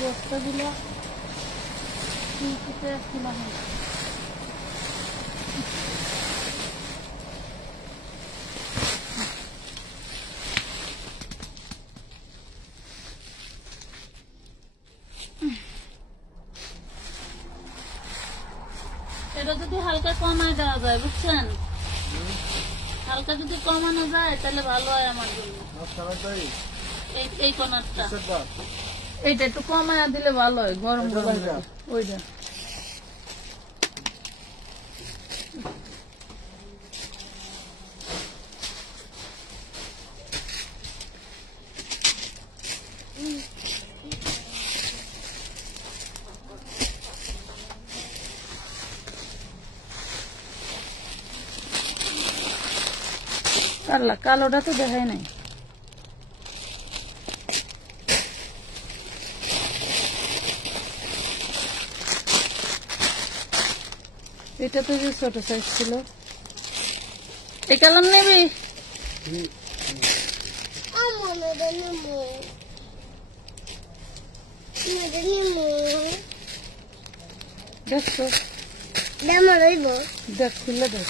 বস্তাগুলো খোলা হয়। এটা যদি হালকা কমায় দেওয়া যায়, বুঝছেন, হালকা যদি কমানো যায় তাহলে ভালো হয় আমার জন্য। এই কোনারটা এইটা একটু কমায় দিলে ভালো হয়, গরম গরম ওইটা। কালোটা তো দেখায় নাই। এটা তো যে ছোট সাইজ ছিল। এই কালার নেবি? দেখছো দেখ, খুলে দেখ।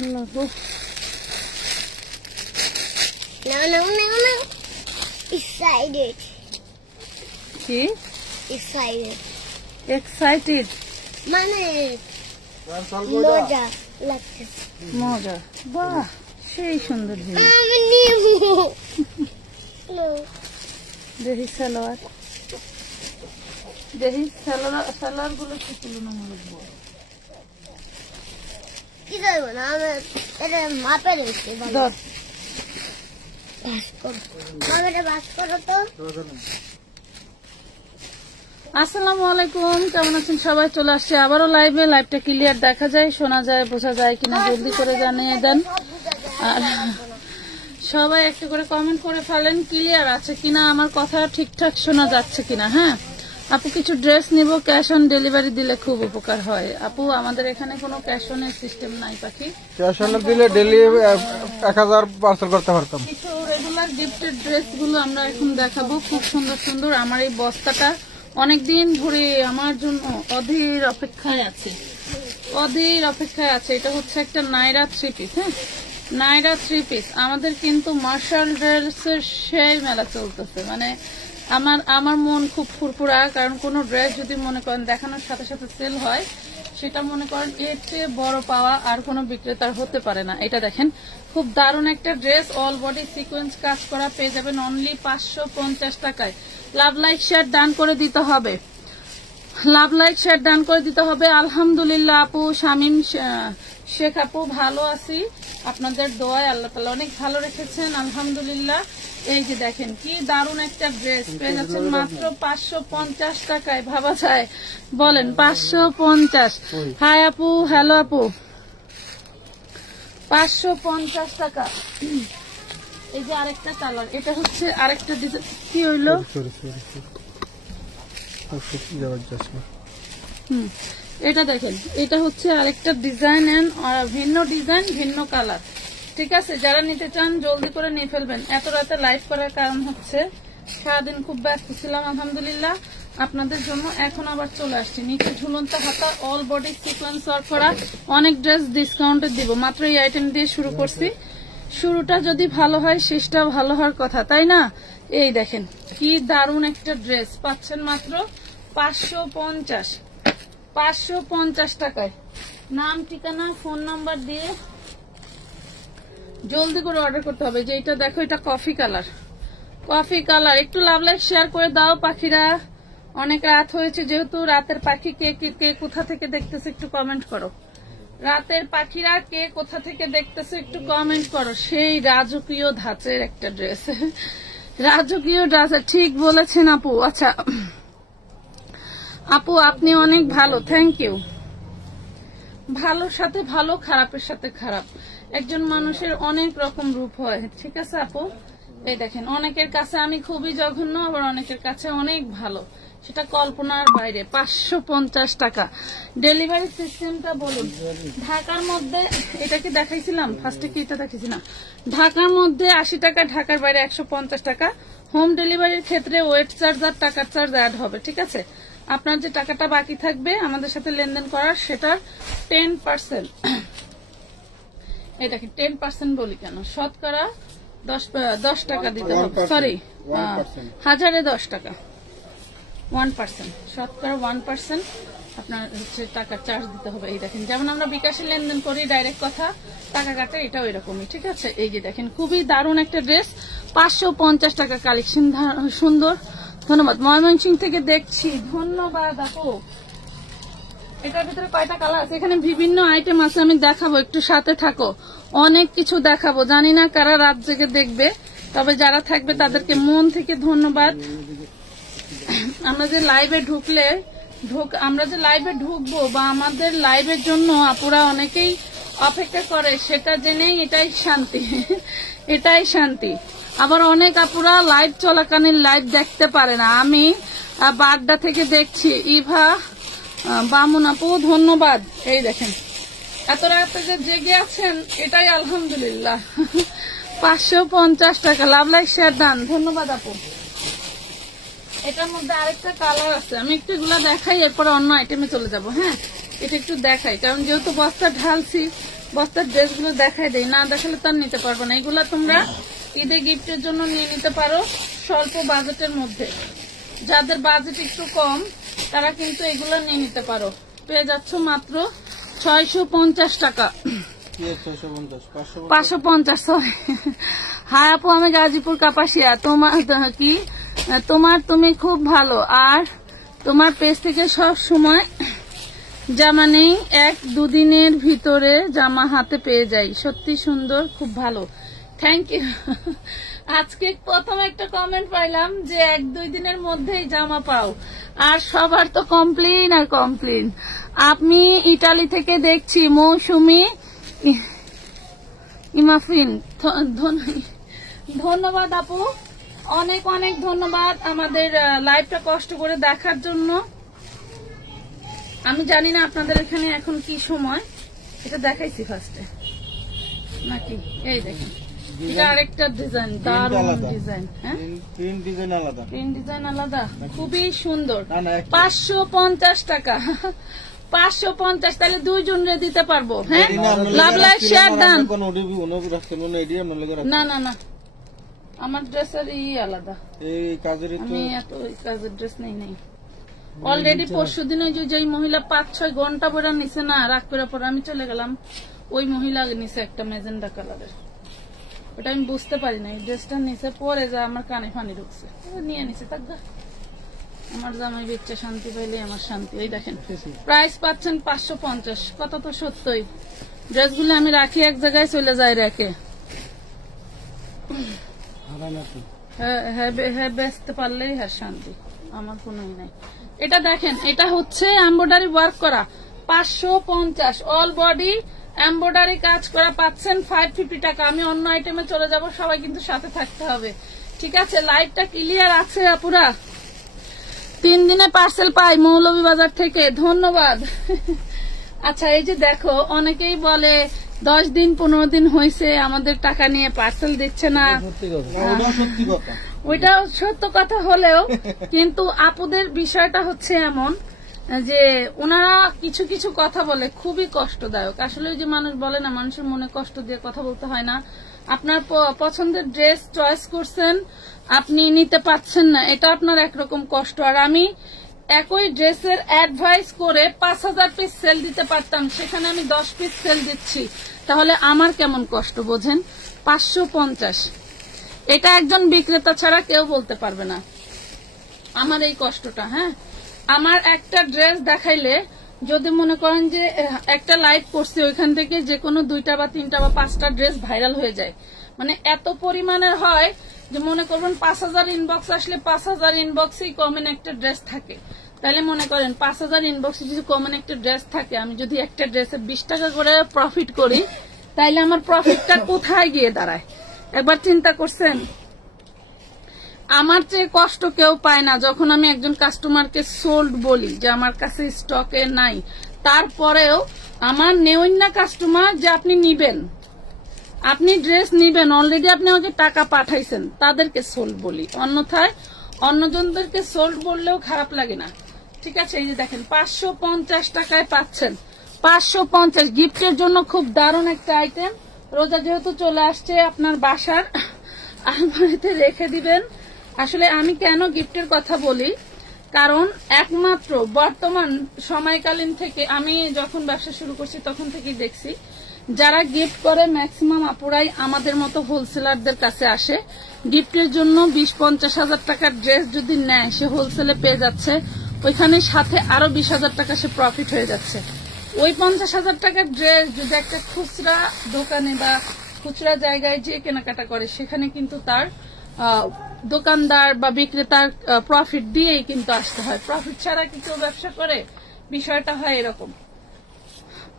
Allah bu. No. Excited. Ki? Excited. Excited. Mane. Moja. Moja. Bah, şey সুন্দর জিনিস। আমি নিব। No. দেখি সালোয়ার। সালোয়ার গুলো কি তুলনামূলক বড়। কি দেব না, এটা মাপে দিচ্ছি। ধর। আসসালামু আলাইকুম, কেমন আছেন সবাই? চলে আসছে আবারও লাইভে। লাইভটা ক্লিয়ার দেখা যায়, শোনা যায়, বোঝা যায় কিনা জলদি করে জানিয়ে দেন। আর সবাই একটু করে কমেন্ট করে ফেলেন ক্লিয়ার আছে কিনা, আমার কথা ঠিকঠাক শোনা যাচ্ছে কিনা। হ্যাঁ আপু, কিছু ড্রেস নিব, ক্যাশ অন ডেলিভারি দিলে খুব উপকার হয়। আপু, আমাদের এখানে কোনো ক্যাশ অনের সিস্টেম নাই পাখি। ক্যাশ অন দিলে ডেলি 1000 পার্সেল করতে পারতাম। কিছু রেগুলার গিফটের ড্রেস গুলো আমরা এখন দেখাবো, খুব সুন্দর সুন্দর। আমার এই বস্তাটা অনেকদিন ধরে আমার জন্য অধীর অপেক্ষায় আছে। এটা হচ্ছে একটা নাইরা 3 পিস। হ্যাঁ, নাইরা 3 পিস। আমাদের কিন্তু মার্শাল ড্রেসের সেই মেলা চলতেছে। মানে আমার মন খুব ফুরফুরা, কারণ কোন ড্রেস যদি মনে করেন দেখানোর সাথে সাথে সেল হয়, সেটা মনে করেন এর চেয়ে বড় পাওয়া আর কোনো বিক্রেতার হতে পারে না। এটা দেখেন, খুব দারুণ একটা ড্রেস, অল বডি সিকোয়েন্স কাজ করা, পেয়ে যাবেন অনলি 550 টাকায়। লাভ লাইক শেয়ার ডান করে দিতে হবে, আলহামদুলিল্লাহ আপু, শামিম শেখ আপু, ভালো আছি আপনাদের দোয়ায়, আল্লাহ তাআলা অনেক ভালো রেখেছেন, আলহামদুলিল্লাহ। এই যে দেখেন কি দারুণ একটা ড্রেস পেয়ে যাচ্ছেন মাত্র 550 টাকায়। ভাবা যায়? বলেন 550। হাই আপু, হ্যালো আপু, 550 টাকা। এই যে আরেকটা কালার, এটা হচ্ছে আরেকটা ডিজাইন। কি হইলো? এটা দেখেন, এটা হচ্ছে আরেকটা ডিজাইন, ভিন্ন ডিজাইন ভিন্ন কালার। ঠিক আছে, যারা নিতে চান জলদি করে নিয়ে ফেলবেন। এত রাতে লাইভ করার কারণ হচ্ছে সারাদিন খুব ব্যস্ত ছিলাম, আলহামদুলিল্লাহ আপনাদের জন্য এখন আবার চলে আসছি। নিচে ঝুলন্ত হাতা, অল বডি সিকোয়েন্স ওয়ার্ক করা, অনেক ড্রেস ডিসকাউন্টে দিব। মাত্র এই আইটেম দিয়ে শুরু করছি। শুরুটা যদি ভালো হয় শেষটা ভালো হওয়ার কথা, তাই না? এই দেখেন কি দারুণ একটা ড্রেস পাচ্ছেন মাত্র 550 টাকায়। নাম, ঠিকানা, ফোন নাম্বার দিয়ে জলদি করে অর্ডার করতে হবে। যে এটা দেখো, এটা কফি কালার। একটু লাভ লাইক শেয়ার করে দাও পাখিরা, অনেক রাত হয়েছে যেহেতু। রাতের পাখি কে কোথা থেকে দেখতেছে একটু কমেন্ট করো। রাতের পাখিরা কে কোথা থেকে দেখতেছে একটু কমেন্ট করো। সেই রাজকীয় ধাঁচের একটা ড্রেস, রাজকীয় ড্রেস, ঠিক বলেছেন আপু। আচ্ছা আপু, আপনি অনেক ভালো, থ্যাংক ইউ। ভালোর সাথে ভালো, খারাপের সাথে খারাপ। একজন মানুষের অনেক রকম রূপ হয়। ঠিক আছে আপু, এই দেখেন, অনেকের কাছে আমি খুবই জঘন্য, আবার অনেকের কাছে অনেক ভালো, সেটা কল্পনার বাইরে। 550 টাকা ডেলিভারি সিস্টেমটা বলুন। ঢাকার মধ্যে এটা কি দেখাইছিলাম ফার্স্টে, কি এটা দেখাইছিলাম? ঢাকার মধ্যে 80 টাকা, ঢাকার বাইরে 150 টাকা। হোম ডেলিভারির ক্ষেত্রে ওয়েট চার্জ আর টাকার চার্জ অ্যাড হবে, ঠিক আছে? আপনার যে টাকাটা বাকি থাকবে আমাদের সাথে লেনদেন করার, সেটার 10%, এটা কি 10% বলি কেন, শতকরা 10 টাকা দিতে হবে, সরি 1000-এ 10 টাকা, 1%, শতকরা 1% আপনার হচ্ছে টাকার চার্জ দিতে হবে। এই দেখেন, যেমন আমরা বিকাশে লেনদেন করি ডাইরেক্ট কথা, টাকা কাটে, এটাও এরকমই, ঠিক আছে? এই যে দেখেন, খুবই দারুণ একটা ড্রেস, 550 টাকা কালেকশন, সুন্দর। ধন্যবাদ, ময়মনসিংহ থেকে দেখছি, ধন্যবাদ আপু। এটার ভিতরে কয়টা কালার আছে? এখানে বিভিন্ন আইটেম আছে, আমি দেখাবো, একটু সাথে থাকো, অনেক কিছু দেখাবো। জানি না কারা রাত জেগে দেখবে, তবে যারা থাকবে তাদেরকে মন থেকে ধন্যবাদ। আমরা যে লাইভে ঢুকবো বা আমাদের লাইভের জন্য আপুরা অনেকেই অপেক্ষা করে, সেটা জেনেই এটাই শান্তি, এটাই শান্তি। আবার অনেক আপুরা লাইভ চলাকালীন লাইভ দেখতে পারে না, আমি বাড্ডা থেকে দেখছি। ইভা বামুন আপু ধন্যবাদ। এই দেখেন, এত রাত থেকে জেগে আছেন, এটাই আলহামদুলিল্লাহ। 550 টাকা, লাভ লাইক শেয়ার ডান, ধন্যবাদ আপু। এটার মধ্যে আরেকটা কালার আছে, আমি একটু এগুলা দেখাই, এরপরে অন্য আইটেমে চলে যাব। হ্যাঁ, এটা একটু দেখাই, কারণ যেহেতু বস্তা ঢালছি, বস্তার ড্রেসগুলো দেখাই দেই, না দেখালে তার নিতে পারবো না। এগুলা তোমরা ঈদে গিফটের জন্য নিয়ে নিতে পারো স্বল্প বাজেটের মধ্যে। যাদের বাজেট একটু কম তারা কিন্তু এগুলো নিয়ে নিতে পারো, পেয়ে যাচ্ছ মাত্র 650 টাকা। 550, সরি। হ্যাঁ আপু, আমি গাজীপুর কাপাসিয়া। তুমি খুব ভালো, আর তোমার পেজ থেকে সব সময় জামা নেই, 1-2 দিনের ভিতরে জামা হাতে পেয়ে যাই, সত্যি সুন্দর, খুব ভালো, থ্যাংক ইউ। আজকে প্রথম একটা কমেন্ট পাইলাম যে 1-2 দিনের মধ্যেই জামা পাও, আর সবার তো কমপ্লেন আর কমপ্লেন। আমি ইটালি থেকে দেখছি, মৌসুমি ইমাফিন, ধন্যবাদ আপু, অনেক অনেক ধন্যবাদ আমাদের লাইভটা কষ্ট করে দেখার জন্য। আমি জানি না আপনাদের এখানে এখন কি সময়, এটা দেখাইছি ফার্স্টে নাকি? এই দেখেন, এটা আরেকটা ডিজাইন, দারুণ ডিজাইন। হ্যাঁ, প্রিন্ট ডিজাইন আলাদা, খুবই সুন্দর। 550 টাকা, 550, তাহলে 2 জনরে দিতে পারবো। হ্যাঁ, লাভ লাইক শেয়ার ডান। না না না, আমার ড্রেসের আলাদা, আমি এত কাজের ড্রেস নেই। অলরেডি পরশুদিন ওই যে মহিলা 5-6 ঘন্টা পরে নিছে না, রাগ করে পরে আমি চলে গেলাম, ওই মহিলা নিছে একটা মেজেন্ডা কালারের, ওটা আমি বুঝতে পারি না, এই ড্রেসটা নিচে পরে যা আমার কানে ফানি ঢুকছে, নিয়ে নিছে। থাকবে, আমার জামাই বেচে শান্তি পাইলে আমার শান্তি। ওই দেখেন, প্রাইস পাচ্ছেন 550, কথা তো সত্যই। ড্রেসগুলো আমি রাখি এক জায়গায়, চলে যায় রেখে, হ্যাঁ বেচতে পারলেই হ্যাঁ শান্তি, আমার কোনোই নাই। এটা দেখেন, এটা হচ্ছে এমব্রয়ডারি ওয়ার্ক করা, 550, অল বডি এমব্রয়ডারি কাজ করা, পাচ্ছেন 550 টাকা। আমি অন্য আইটেমে চলে যাব, সবাই কিন্তু সাথে থাকতে হবে, ঠিক আছে? লাইভটা ক্লিয়ার আছে আপুরা? 3 দিনে পার্সেল পাই মৌলভীবাজার থেকে, ধন্যবাদ। আচ্ছা, এই যে দেখো, অনেকেই বলে 10 দিন 15 দিন হয়েছে আমাদের টাকা নিয়ে পার্সেল দিচ্ছে না, ওইটাও সত্য কথা হলেও কিন্তু আপুদের বিষয়টা হচ্ছে এমন যে ওনারা কিছু কিছু কথা বলে খুবই কষ্টদায়ক। আসলে যে মানুষ বলে না, মানুষের মনে কষ্ট দিয়ে কথা বলতে হয় না। আপনার পছন্দের ড্রেস চয়েস করছেন, আপনি নিতে পাচ্ছেন না, এটা আপনার একরকম কষ্ট। আর আমি একই ড্রেসের অ্যাডভাইস করে 5000 পিস সেল দিতে পারতাম, সেখানে আমি 10 পিস সেল দিচ্ছি, তাহলে আমার কেমন কষ্ট বোঝেন? 550, এটা একজন বিক্রেতা ছাড়া কেউ বলতে পারবে না আমার এই কষ্টটা। হ্যাঁ, আমার একটা ড্রেস দেখাইলে যদি মনে করেন যে একটা লাইভ করছে, ওইখান থেকে যে কোনো 2টা বা 3টা বা 5টা ড্রেস ভাইরাল হয়ে যায়, মানে এত পরিমাণের হয় যে মনে করবেন 5000 ইনবক্স আসলে 5000 ইনবক্সেই কমন একটা ড্রেস থাকে। তাহলে মনে করেন 5000 ইনবক্সে যদি কমন একটা ড্রেস থাকে, আমি যদি একটা ড্রেসে 20 টাকা করে প্রফিট করি, তাইলে আমার প্রফিটটা কোথায় গিয়ে দাঁড়ায়? একবার চিন্তা করছেন? আমার চেয়ে কষ্ট কেউ পায় না যখন আমি একজন কাস্টমারকে সোল্ড বলি যে আমার কাছে স্টকে নাই, তারপরেও আমার নেওই না কাস্টমার যে আপনি নিবেন, আপনি ড্রেস নিবেন, অলরেডি আপনি আমাকে টাকা পাঠাইছেন, তাদেরকে সোল্ড বলি। অন্যথায় অন্যজনদেরকে সোল্ড বললেও খারাপ লাগে না। ঠিক আছে, এই যে দেখেন 550 টাকায় পাচ্ছেন। 550 গিফটের জন্য খুব দারুণ একটা আইটেম। রোজা যেহেতু চলে আসছে, আপনার বাসার আলমারিতে রেখে দিবেন। আসলে আমি কেন গিফটের কথা বলি, কারণ একমাত্র বর্তমান সময়কালীন থেকে আমি যখন ব্যবসা শুরু করছি তখন থেকেই দেখছি যারা গিফট করে ম্যাক্সিমাম আপুরাই আমাদের মতো হোলসেলারদের কাছে আসে। গিফটের জন্য 20-50 হাজার টাকার ড্রেস যদি নেয়, সে হোলসেলে পেয়ে যাচ্ছে, ওইখানে সাথে আরো 20,000 টাকা সে প্রফিট হয়ে যাচ্ছে। ওই 50,000 টাকার ড্রেস যদি একটা খুচরা দোকানে বা খুচরা জায়গায় যে কেনাকাটা করে, সেখানে কিন্তু তার দোকানদার বা বিক্রেতার প্রফিট দিয়েই কিন্তু আসতে হয়। প্রফিট ছাড়া কি কেউ ব্যবসা করে? বিষয়টা হয় এরকম।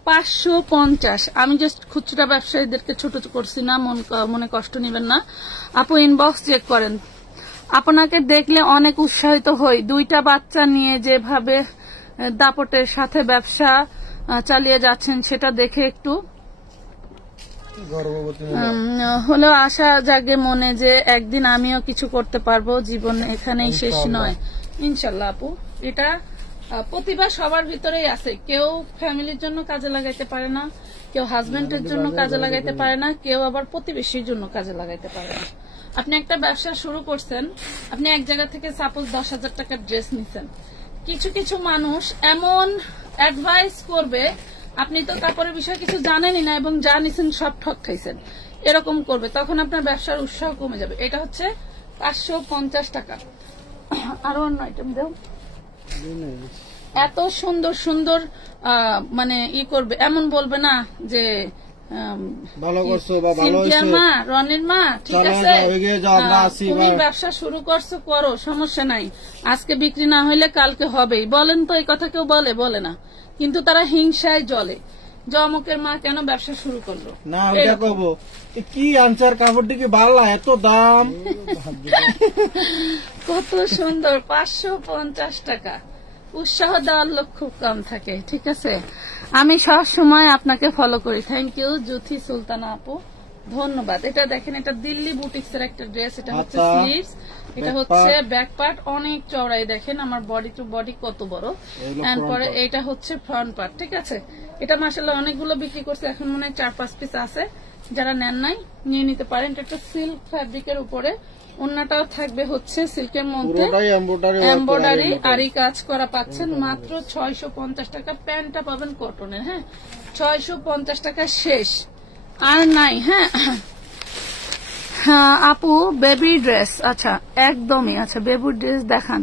550। আমি জাস্ট খুচরা ব্যবসায়ীদেরকে ছোট করছি না, মনে কষ্ট নেবেন না। আপু ইনবক্স চেক করেন, আপনাকে দেখলে অনেক উৎসাহিত হই। 2টা বাচ্চা নিয়ে যেভাবে দাপটের সাথে ব্যবসা চালিয়ে যাচ্ছেন সেটা দেখে একটু হলো আশা জাগে মনে যে একদিন আমিও কিছু করতে পারবো। জীবন এখানেই শেষ নয়, ইনশাল্লাহ। আপু, এটা প্রতিভা সবার ভিতরেই আছে। কেউ ফ্যামিলির জন্য কাজে লাগাইতে পারে না, কেউ হাজবেন্ডের জন্য কাজে লাগাইতে পারে না, কেউ আবার প্রতিবেশীর জন্য কাজে লাগাইতে পারে না। আপনি একটা ব্যবসা শুরু করছেন, আপনি এক জায়গা থেকে সাপোজ 10,000 টাকার ড্রেস নিছেন, কিছু কিছু মানুষ এমন অ্যাডভাইস করবে, আপনি তো কাপড়ের বিষয়ে কিছু জানেনই না এবং যা নিছেন সব ঠক খাইছেন, এরকম করবে, তখন আপনার ব্যবসার উৎসাহ কমে যাবে। এটা হচ্ছে 550 টাকা। আরো অন্য আইটেম দেও। এত সুন্দর সুন্দর মানে ই করবে, এমন বলবে না যে মা, রনির মা, ঠিক আছে তুমি ব্যবসা শুরু করছো, করো, সমস্যা নাই, আজকে বিক্রি না হইলে কালকে হবেই। বলেন তো এই কথা কেউ বলে না, কিন্তু তারা হিংসায় জ্বলে যে অমুকের মা কেন ব্যবসা শুরু করলো না। ওইটা কব কি আনসার কাপড়টি কি ভালো, এত দাম। কত সুন্দর, 550 টাকা। উৎসাহ দেওয়ার লোক খুব কম থাকে। ঠিক আছে, আমি সব সময় আপনাকে ফলো করি। থ্যাংক ইউ জুথি সুলতানা আপু, ধন্যবাদ। এটা দেখেন, এটা দিল্লি বুটিক্স এর একটা ড্রেস। এটা হচ্ছে স্লিভস, এটা হচ্ছে ব্যাক পার্ট অনেক চওড়াই, দেখেন আমার বডি টু বডি কত বড়। এরপরে এটা হচ্ছে ফ্রন্ট পার্ট। ঠিক আছে, এটা মাশাআল্লাহ অনেকগুলো বিক্রি করছে, এখন মনে হয় 4-5 পিস আছে। যারা নেন নাই নিয়ে নিতে পারেন। এটা একটা সিল্ক ফ্যাব্রিকের উপরে, ওন্নাটাও থাকবে হচ্ছে সিল্কের মধ্যে এমব্রয়ডারি আরি কাজ করা, পাচ্ছেন মাত্র 650 টাকা। প্যান্টটা পাবেন কটনের। হ্যাঁ, 650 টাকা শেষ, আর নাই। হ্যাঁ আপু বেবি ড্রেস, আচ্ছা একদমই, আচ্ছা বেবি ড্রেস দেখান।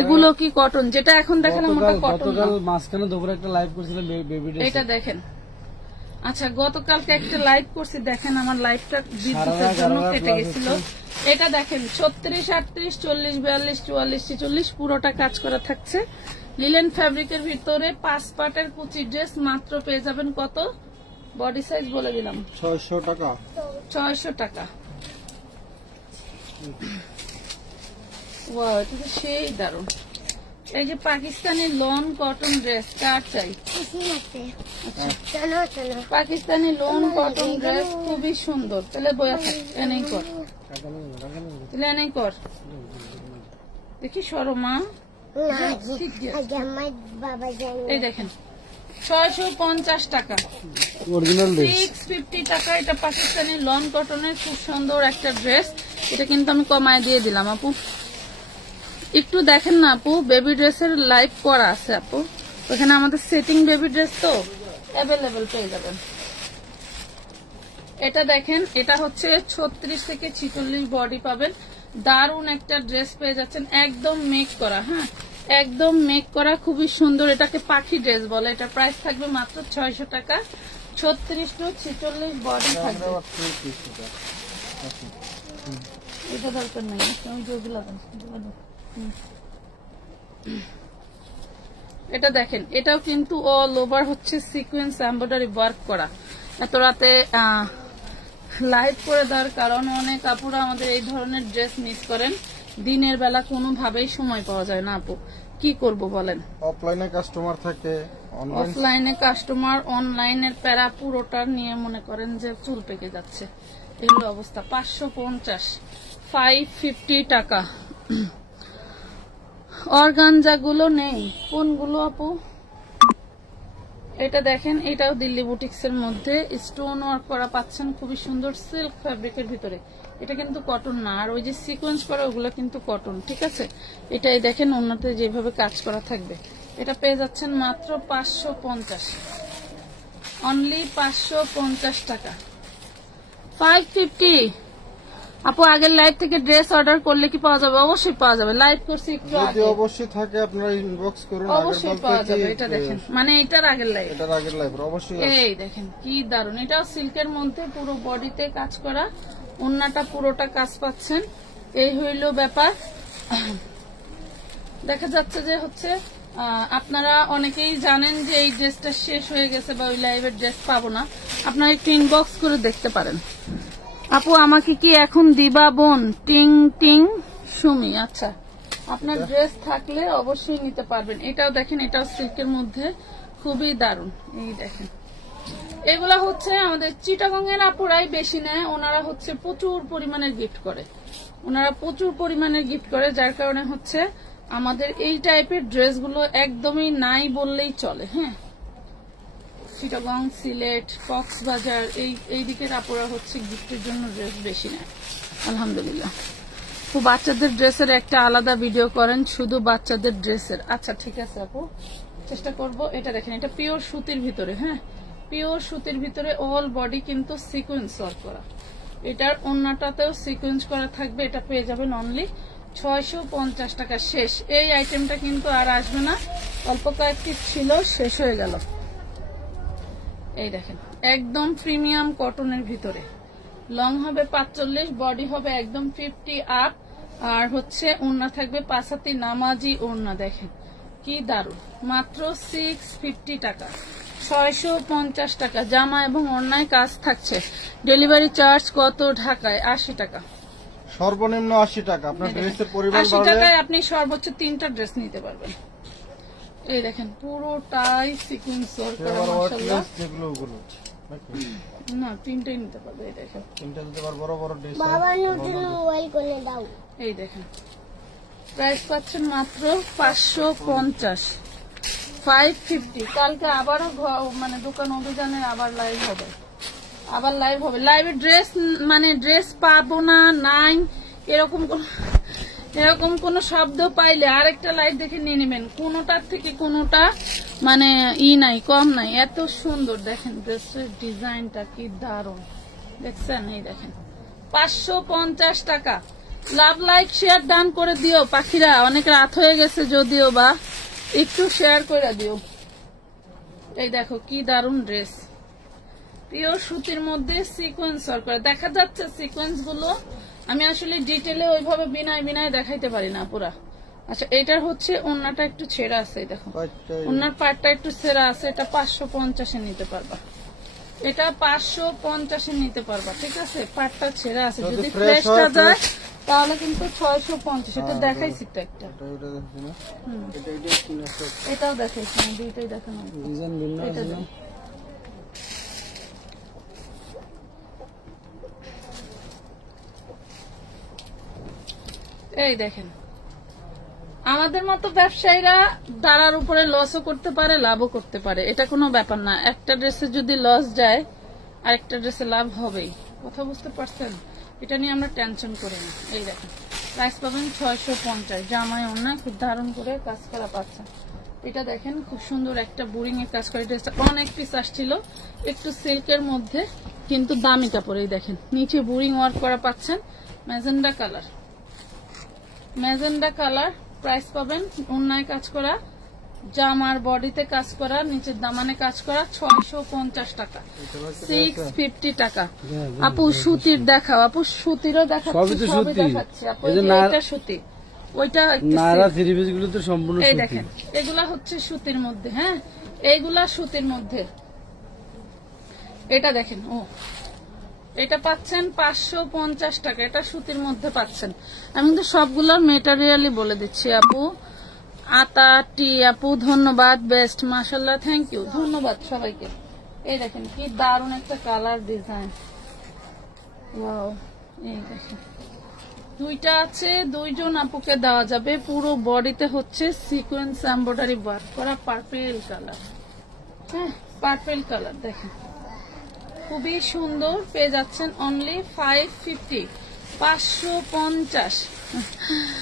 এগুলো কি কটন? যেটা এখন দেখালাম ওটা কটন। মাঝখানে দুপুরে একটা লাইভ করছিলাম বেবি ড্রেস, এটা দেখেন। আচ্ছা, গতকালকে একটা লাইভ করছি, দেখেন আমার লাইভটা বিদ্যুতের জন্য কেটে গেছিল। এটা দেখেন 36, 38, 40, 42, 44, 46 পুরোটা কাজ করা থাকছে। লিলেন ফ্যাব্রিকের ভিতরে 5 পার্টের কুচি ড্রেস, মাত্র পেয়ে যাবেন কত? বডি সাইজ বলে দিলাম, 600 টাকা। 600 টাকা। ওয়াও, এটা তো সেই দারুণ। এই যে পাকিস্তানি লন কটন ড্রেস, কার চাই? পাকিস্তানি লন কটন ড্রেস খুবই সুন্দর। তাহলে বয়া থাক, এনেই কর, তাহলে এনেই কর। দেখি শর্মা, এই দেখেন 650 টাকা, 650 টাকা। এটা পাকিস্তানি লন কটনের খুব সুন্দর একটা ড্রেস। এটা কিন্তু আমি কমায় দিয়ে দিলাম। আপু একটু দেখেন না আপু, বেবি ড্রেসের লাইভ করা আছে আপু, ওখানে আমাদের সেটিং বেবি ড্রেস তো অ্যাভেলেবেল পেয়ে যাবেন। এটা দেখেন, এটা হচ্ছে 36 থেকে 46 বডি পাবেন। দারুণ একটা ড্রেস পেয়ে যাচ্ছেন, একদম মেক করা। হ্যাঁ, একদম মেক করা, খুবই সুন্দর। এটাকে পাখি ড্রেস বলে। এটা প্রাইস থাকবে মাত্র 600 টাকা। 36 to 46 বডি থাকবে। এটা দরকার নেই, আমি যেগুলো এটা দেখেন, এটাও কিন্তু অল ওভার হচ্ছে সিকোয়েন্স এমব্রয়ডারি ওয়ার্ক করা। এত রাতে লাইভ করে দেওয়ার কারণে অনেক আপুরা আমাদের এই ধরনের ড্রেস মিস করেন। দিনের বেলা কোনোভাবেই সময় পাওয়া যায় না আপু, কি করব বলেন। অফলাইনে কাস্টমার থাকে, অফলাইনে কাস্টমার, অনলাইনের প্যারা পুরোটা নিয়ে মনে করেন যে চুল পেকে যাচ্ছে, এগুলো অবস্থা। 550, 550 টাকা। অর্গানজা গুলো নেই, কোনগুলো আপু? এটা দেখেন, এটাও দিল্লি বুটিক্স এর মধ্যে স্টোন ওয়ার্ক করা পাচ্ছেন, খুবই সুন্দর সিল্ক ফ্যাব্রিকের ভিতরে। এটা কিন্তু কটন না, আর ওই যে সিকোয়েন্স করা ওগুলো কিন্তু কটন, ঠিক আছে। এটাই দেখেন অন্যতে যেভাবে কাজ করা থাকবে। এটা পেয়ে যাচ্ছেন মাত্র 550, অনলি 550 টাকা। 550 আপু, আগের লাইভ থেকে ড্রেস অর্ডার করলে কি পাওয়া যাবে? অবশ্যই পাওয়া যাবে, লাইভ করছি একটু যদি আগে, অবশ্যই থাকে আপনারা ইনবক্স করুন, অবশ্যই পাওয়া যাবে। এটা দেখেন, মানে এটার আগের লাইভ, এটার আগের লাইভ অবশ্যই। এই দেখেন কি দারুন, এটাও সিল্কের মধ্যে পুরো বডিতে কাজ করা, ওন্নাটা পুরোটা কাজ পাচ্ছেন। এই হইল ব্যাপার। দেখা যাচ্ছে যে হচ্ছে আপনারা অনেকেই জানেন যে এই ড্রেসটা শেষ হয়ে গেছে বা ওই লাইভের ড্রেস পাবো না, আপনারা একটু ইনবক্স করে দেখতে পারেন। আপু আমাকে কি এখন দিবা বোন? টিং টিং সুমি। আচ্ছা, আপনার ড্রেস থাকলে অবশ্যই নিতে পারবেন। এটাও দেখেন, এটাও সিল্কের মধ্যে খুবই দারুন। এই দেখেন, এগুলা হচ্ছে আমাদের চিটাগং এর আপুরাই বেশি নেয়, ওনারা হচ্ছে প্রচুর পরিমাণের গিফট করে, ওনারা প্রচুর পরিমাণের গিফট করে, যার কারণে হচ্ছে আমাদের এই টাইপের ড্রেসগুলো একদমই নাই বললেই চলে। হ্যাঁ, চিটাগং, সিলেট, কক্সবাজার এই দিকের আপুরা হচ্ছে গিফটের জন্য ড্রেস বেশি নেয়, আলহামদুলিল্লাহ। তো বাচ্চাদের ড্রেসের একটা আলাদা ভিডিও করেন, শুধু বাচ্চাদের ড্রেসের। আচ্ছা ঠিক আছে আপু, চেষ্টা করব। এটা দেখেন, এটা পিওর সুতির ভিতরে, হ্যাঁ পিওর সুতির ভিতরে অল বডি কিন্তু সিকোয়েন্স ওয়ার্ক করা। এটার ওন্নাটাতেও সিকোয়েন্স করা থাকবে। এটা পেয়ে যাবেন অনলি 650 টাকা। শেষ, এই আইটেমটা কিন্তু আর আসবে না, অল্প কয়েকটি ছিল, শেষ হয়ে গেল। এই দেখেন, একদম প্রিমিয়াম কটনের ভিতরে, লং হবে 45, বডি হবে একদম 50 আপ, আর হচ্ছে ওড়না থাকবে 5 হাতি নামাজি ওড়না। দেখেন কি দারুন, মাত্র 650 টাকা, 650 টাকা। জামা এবং ওড়নায় কাজ থাকছে। ডেলিভারি চার্জ কত ঢাকায়? 80 টাকা, সর্বনিম্ন 80 টাকা। আপনার ড্রেসের পরিমাণ 80 টাকায় আপনি সর্বোচ্চ 3টা ড্রেস নিতে পারবেন। এই দেখেন পুরোটাই সিকোয়েন্স ওয়ার্ক করা, মাশাআল্লাহ। যেগুলো ওগুলো না, 3টাই নিতে পারবে। এই দেখেন, 3টা দিতে পার, বড় বড় ড্রেস। বাবা নতুন মোবাইল করে দাও। এই দেখেন প্রাইস পাচ্ছেন মাত্র 550, 550। কালকে আবারও মানে দোকান অভিযানের আবার লাইভ হবে, আবার লাইভ হবে। লাইভে ড্রেস মানে ড্রেস পাবো না, নাই এরকম কোন শব্দ পাইলে আরেকটা লাইভ দেখে নিয়ে নেবেন। কোনোটার থেকে কোনোটা মানে নাই, কম নাই, এত সুন্দর। দেখেন ড্রেসের ডিজাইনটা কি দারুণ, দেখছেন? এই দেখেন 550 টাকা। লাভ, লাইক, শেয়ার ডান করে দিও পাখিরা, অনেক রাত হয়ে গেছে যদিও বা, একটু শেয়ার করে দিও। এই দেখো কি দারুণ ড্রেস, পিওর সুতির মধ্যে সিকোয়েন্স ওয়ার্ক করে। দেখা যাচ্ছে সিকোয়েন্স গুলো আমি আসলে ডিটেলে ওইভাবে বিনায় দেখাইতে পারি না পুরা। আচ্ছা, এটার হচ্ছে ওন্নাটা একটু ছেঁড়া আছে, দেখো ওন্নার পাটটা একটু ছেঁড়া আছে। এটা 550 নিতে পারবা, এটা 550 নিতে পারবা, ঠিক আছে। পাটটা ছেঁড়া আছে, যদি ফ্রেশটা যায় তাহলে কিন্তু 650। এটা দেখাইছি তো একটা, এটাও দেখাইছি, দুইটাই দেখানো। এটা এই দেখেন, আমাদের মতো ব্যবসায়ীরা দাঁড়ার উপরে লসও করতে পারে, লাভও করতে পারে, এটা কোনো ব্যাপার না। একটা ড্রেসে যদি লস যায় আর একটা ড্রেসে লাভ হবেই, কথা বুঝতে পারছেন? এটা নিয়ে আমরা টেনশন করি না। এই দেখেন প্রাইস পাবেন 650, জামায় ওড়না খুব দারুণ করে কাজ করা পাচ্ছেন। এটা দেখেন খুব সুন্দর একটা বোরিং এর কাজ করা। ড্রেসটা অনেক পিস আসছিল, একটু সিল্কের মধ্যে কিন্তু দামি কাপড়। এই দেখেন নিচে বোরিং ওয়ার্ক করা পাচ্ছেন, magenta colour, magenta colour. Price পাবেন ওড়নায় কাজ করা, জামার বডিতে কাজ করা, নিচের দামানে কাজ করা, 650 টাকা, 650 টাকা। আপু সুতির দেখাও, আপু সুতিরও দেখাচ্ছি, সবই দেখাচ্ছি আপু। এটা সুতি, ওইটা সম্পূর্ণ। এই দেখেন এগুলা হচ্ছে সুতির মধ্যে, হ্যাঁ এইগুলা সুতির মধ্যে। এটা দেখেন, ও এটা পাচ্ছেন 550 টাকা, এটা সুতির মধ্যে পাচ্ছেন। আমি কিন্তু সবগুলোর মেটেরিয়ালই বলে দিচ্ছি আপু। আতা টি আপু ধন্যবাদ, বেস্ট, মাশাআল্লাহ, থ্যাংক ইউ, ধন্যবাদ সবাইকে। এই দেখেন কি দারুণ একটা কালার ডিজাইন, ওয়াও। এই দেখেন দুইটা আছে, দুইজন আপুকে দেওয়া যাবে। পুরো বডিতে হচ্ছে সিকোয়েন্স এমব্রয়ডারি ওয়ার্ক করা পার্পল কালার। হ্যাঁ, পার্পল কালার দেখেন খুবই সুন্দর। পেয়ে যাচ্ছেন অনলি 550, 550।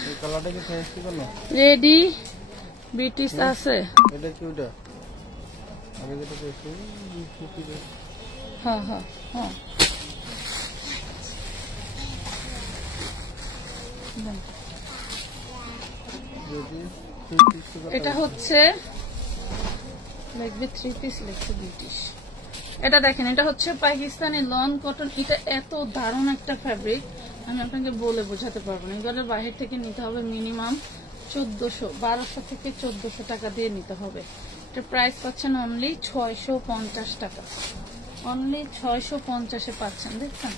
এই কালারটা কি চেঞ্জ করলো? রেডি ব্রিটিশ আছে। এটা কি ওটা আগে যেটা পেয়েছি? হ্যাঁ হ্যাঁ হ্যাঁ, এটা হচ্ছে লাগবে 3 পিস, লাগবে ব্রিটিশ। এটা দেখেন, এটা হচ্ছে পাকিস্তানি লন কটন। এটা এত দারুণ একটা ফ্যাব্রিক, আমি আপনাকে বলে বোঝাতে পারবো না। এগুলো বাইরে থেকে নিতে হবে মিনিমাম 1200 থেকে 1400 টাকা দিয়ে নিতে হবে। এটা প্রাইস পাচ্ছেন অনলি 650 টাকা, অনলি 650-এ পাচ্ছেন। দেখছেন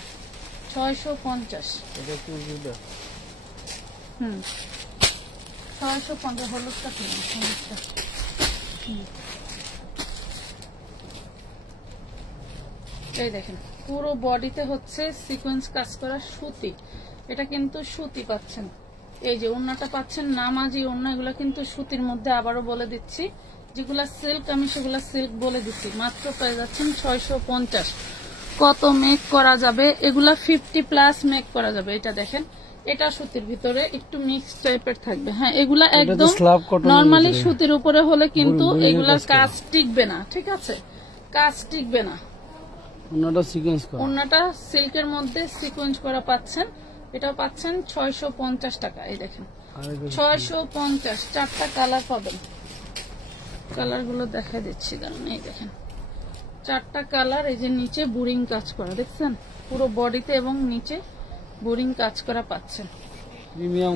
650। এটা কি ওটা? 650 হলুদটা কিনুন, হলুদটা। এই দেখেন পুরো বডিতে হচ্ছে সিকোয়েন্স কাজ করা সুতি। এটা কিন্তু সুতি পাচ্ছেন। এই যে ওড়নাটা পাচ্ছেন নামাজি ওড়না, এগুলা কিন্তু সুতির মধ্যে। আবারও বলে দিচ্ছি, যেগুলা সিল্ক আমি সেগুলা সিল্ক বলে দিচ্ছি। মাত্র পেয়ে যাচ্ছেন 650। কত মেক করা যাবে, এগুলা 50+ মেক করা যাবে। এটা দেখেন, এটা সুতির ভিতরে একটু মিক্স টাইপের থাকবে। হ্যাঁ, এগুলা একদম নরমালি সুতির উপরে হলে কিন্তু এগুলার কাজ টিকবে না, ঠিক আছে, কাজ টিকবে না। ওড়নাটা সিল্কের মধ্যে সিকোয়েন্স করা পাচ্ছেন। এটাও পাচ্ছেন 650 টাকা। এই দেখেন 650, 4টা কালার পাবেন। কালার গুলো দেখা দিচ্ছি, কারণ এই দেখেন 4টা কালার। এই যে নিচে বোরিং কাজ করা দেখছেন পুরো বডিতে, এবং নিচে বোরিং কাজ করা পাচ্ছেন।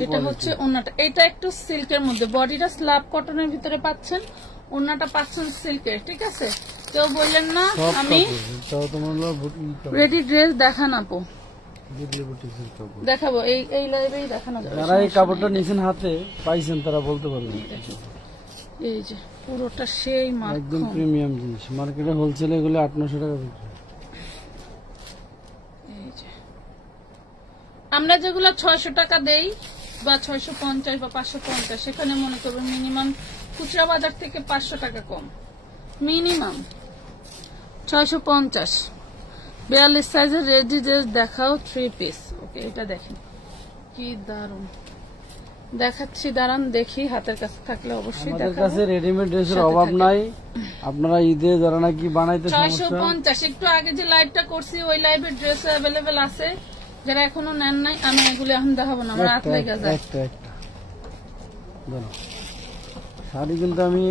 এটা হচ্ছে ওড়নাটা, এটা একটু সিল্কের মধ্যে। বডিটা স্ল্যাব কটনের ভিতরে পাচ্ছেন, ওড়নাটা পাচ্ছেন সিল্কের, ঠিক আছে। কেউ বললেন না আমি রেডি ড্রেস দেখান আপু, দেখাবো এই লাইভেই দেখানো যাবে। যারা এই কাপড়টা নিছেন হাতে পাইছেন তারা বলতে পারবেন। এই যে পুরোটা সেই একদম প্রিমিয়াম জিনিস, মার্কেটে হোলসেলে এগুলো 800-900 টাকা বিক্রি। এই যে আমরা যেগুলো 600 টাকা দেই বা 650 বা 550, সেখানে মনে করবেন মিনিমাম খুচরা বাজার থেকে 500 টাকা কম, মিনিমাম 650। 42 সাইজের রেডি ড্রেস দেখাও 3 পিস। ওকে, এটা দেখেন কি দারুন দেখাচ্ছি, দাঁড়ান দেখি, হাতের কাছে থাকলে অবশ্যই দেখাবো। আমাদের কাছে রেডিমেড ড্রেসের অভাব নাই। আপনারা ঈদে যারা নাকি বানাইতে সমস্যা, 650। একটু আগে যে লাইভটা করছি ওই লাইভের ড্রেস अवेलेबल আছে, যারা এখনো নেন নাই। আমি এগুলো এখন দেখাবো না, আমার রাত লেগে যায়। একটা শাড়ি কিন্তু আমি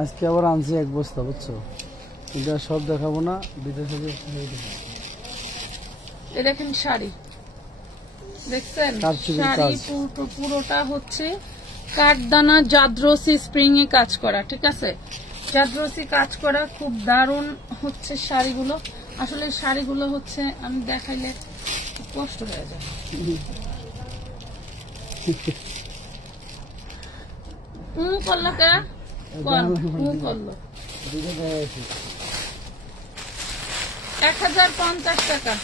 আজকে আবার আনছি 1 বস্তা, বুঝছো। এটা সব দেখাবো না, বিদেশে। এই দেখেন শাড়ি দেখছেন, শাড়ি পুরোটা হচ্ছে কাঠদানা জাদ্রসি স্প্রিং এ কাজ করা, ঠিক আছে, জাদ্রসি কাজ করা। খুব দারুণ হচ্ছে শাড়িগুলো। আসলে শাড়িগুলো হচ্ছে আমি দেখাইলে কষ্ট হয়ে যায়। করলো কে করলো 1050 টাকা,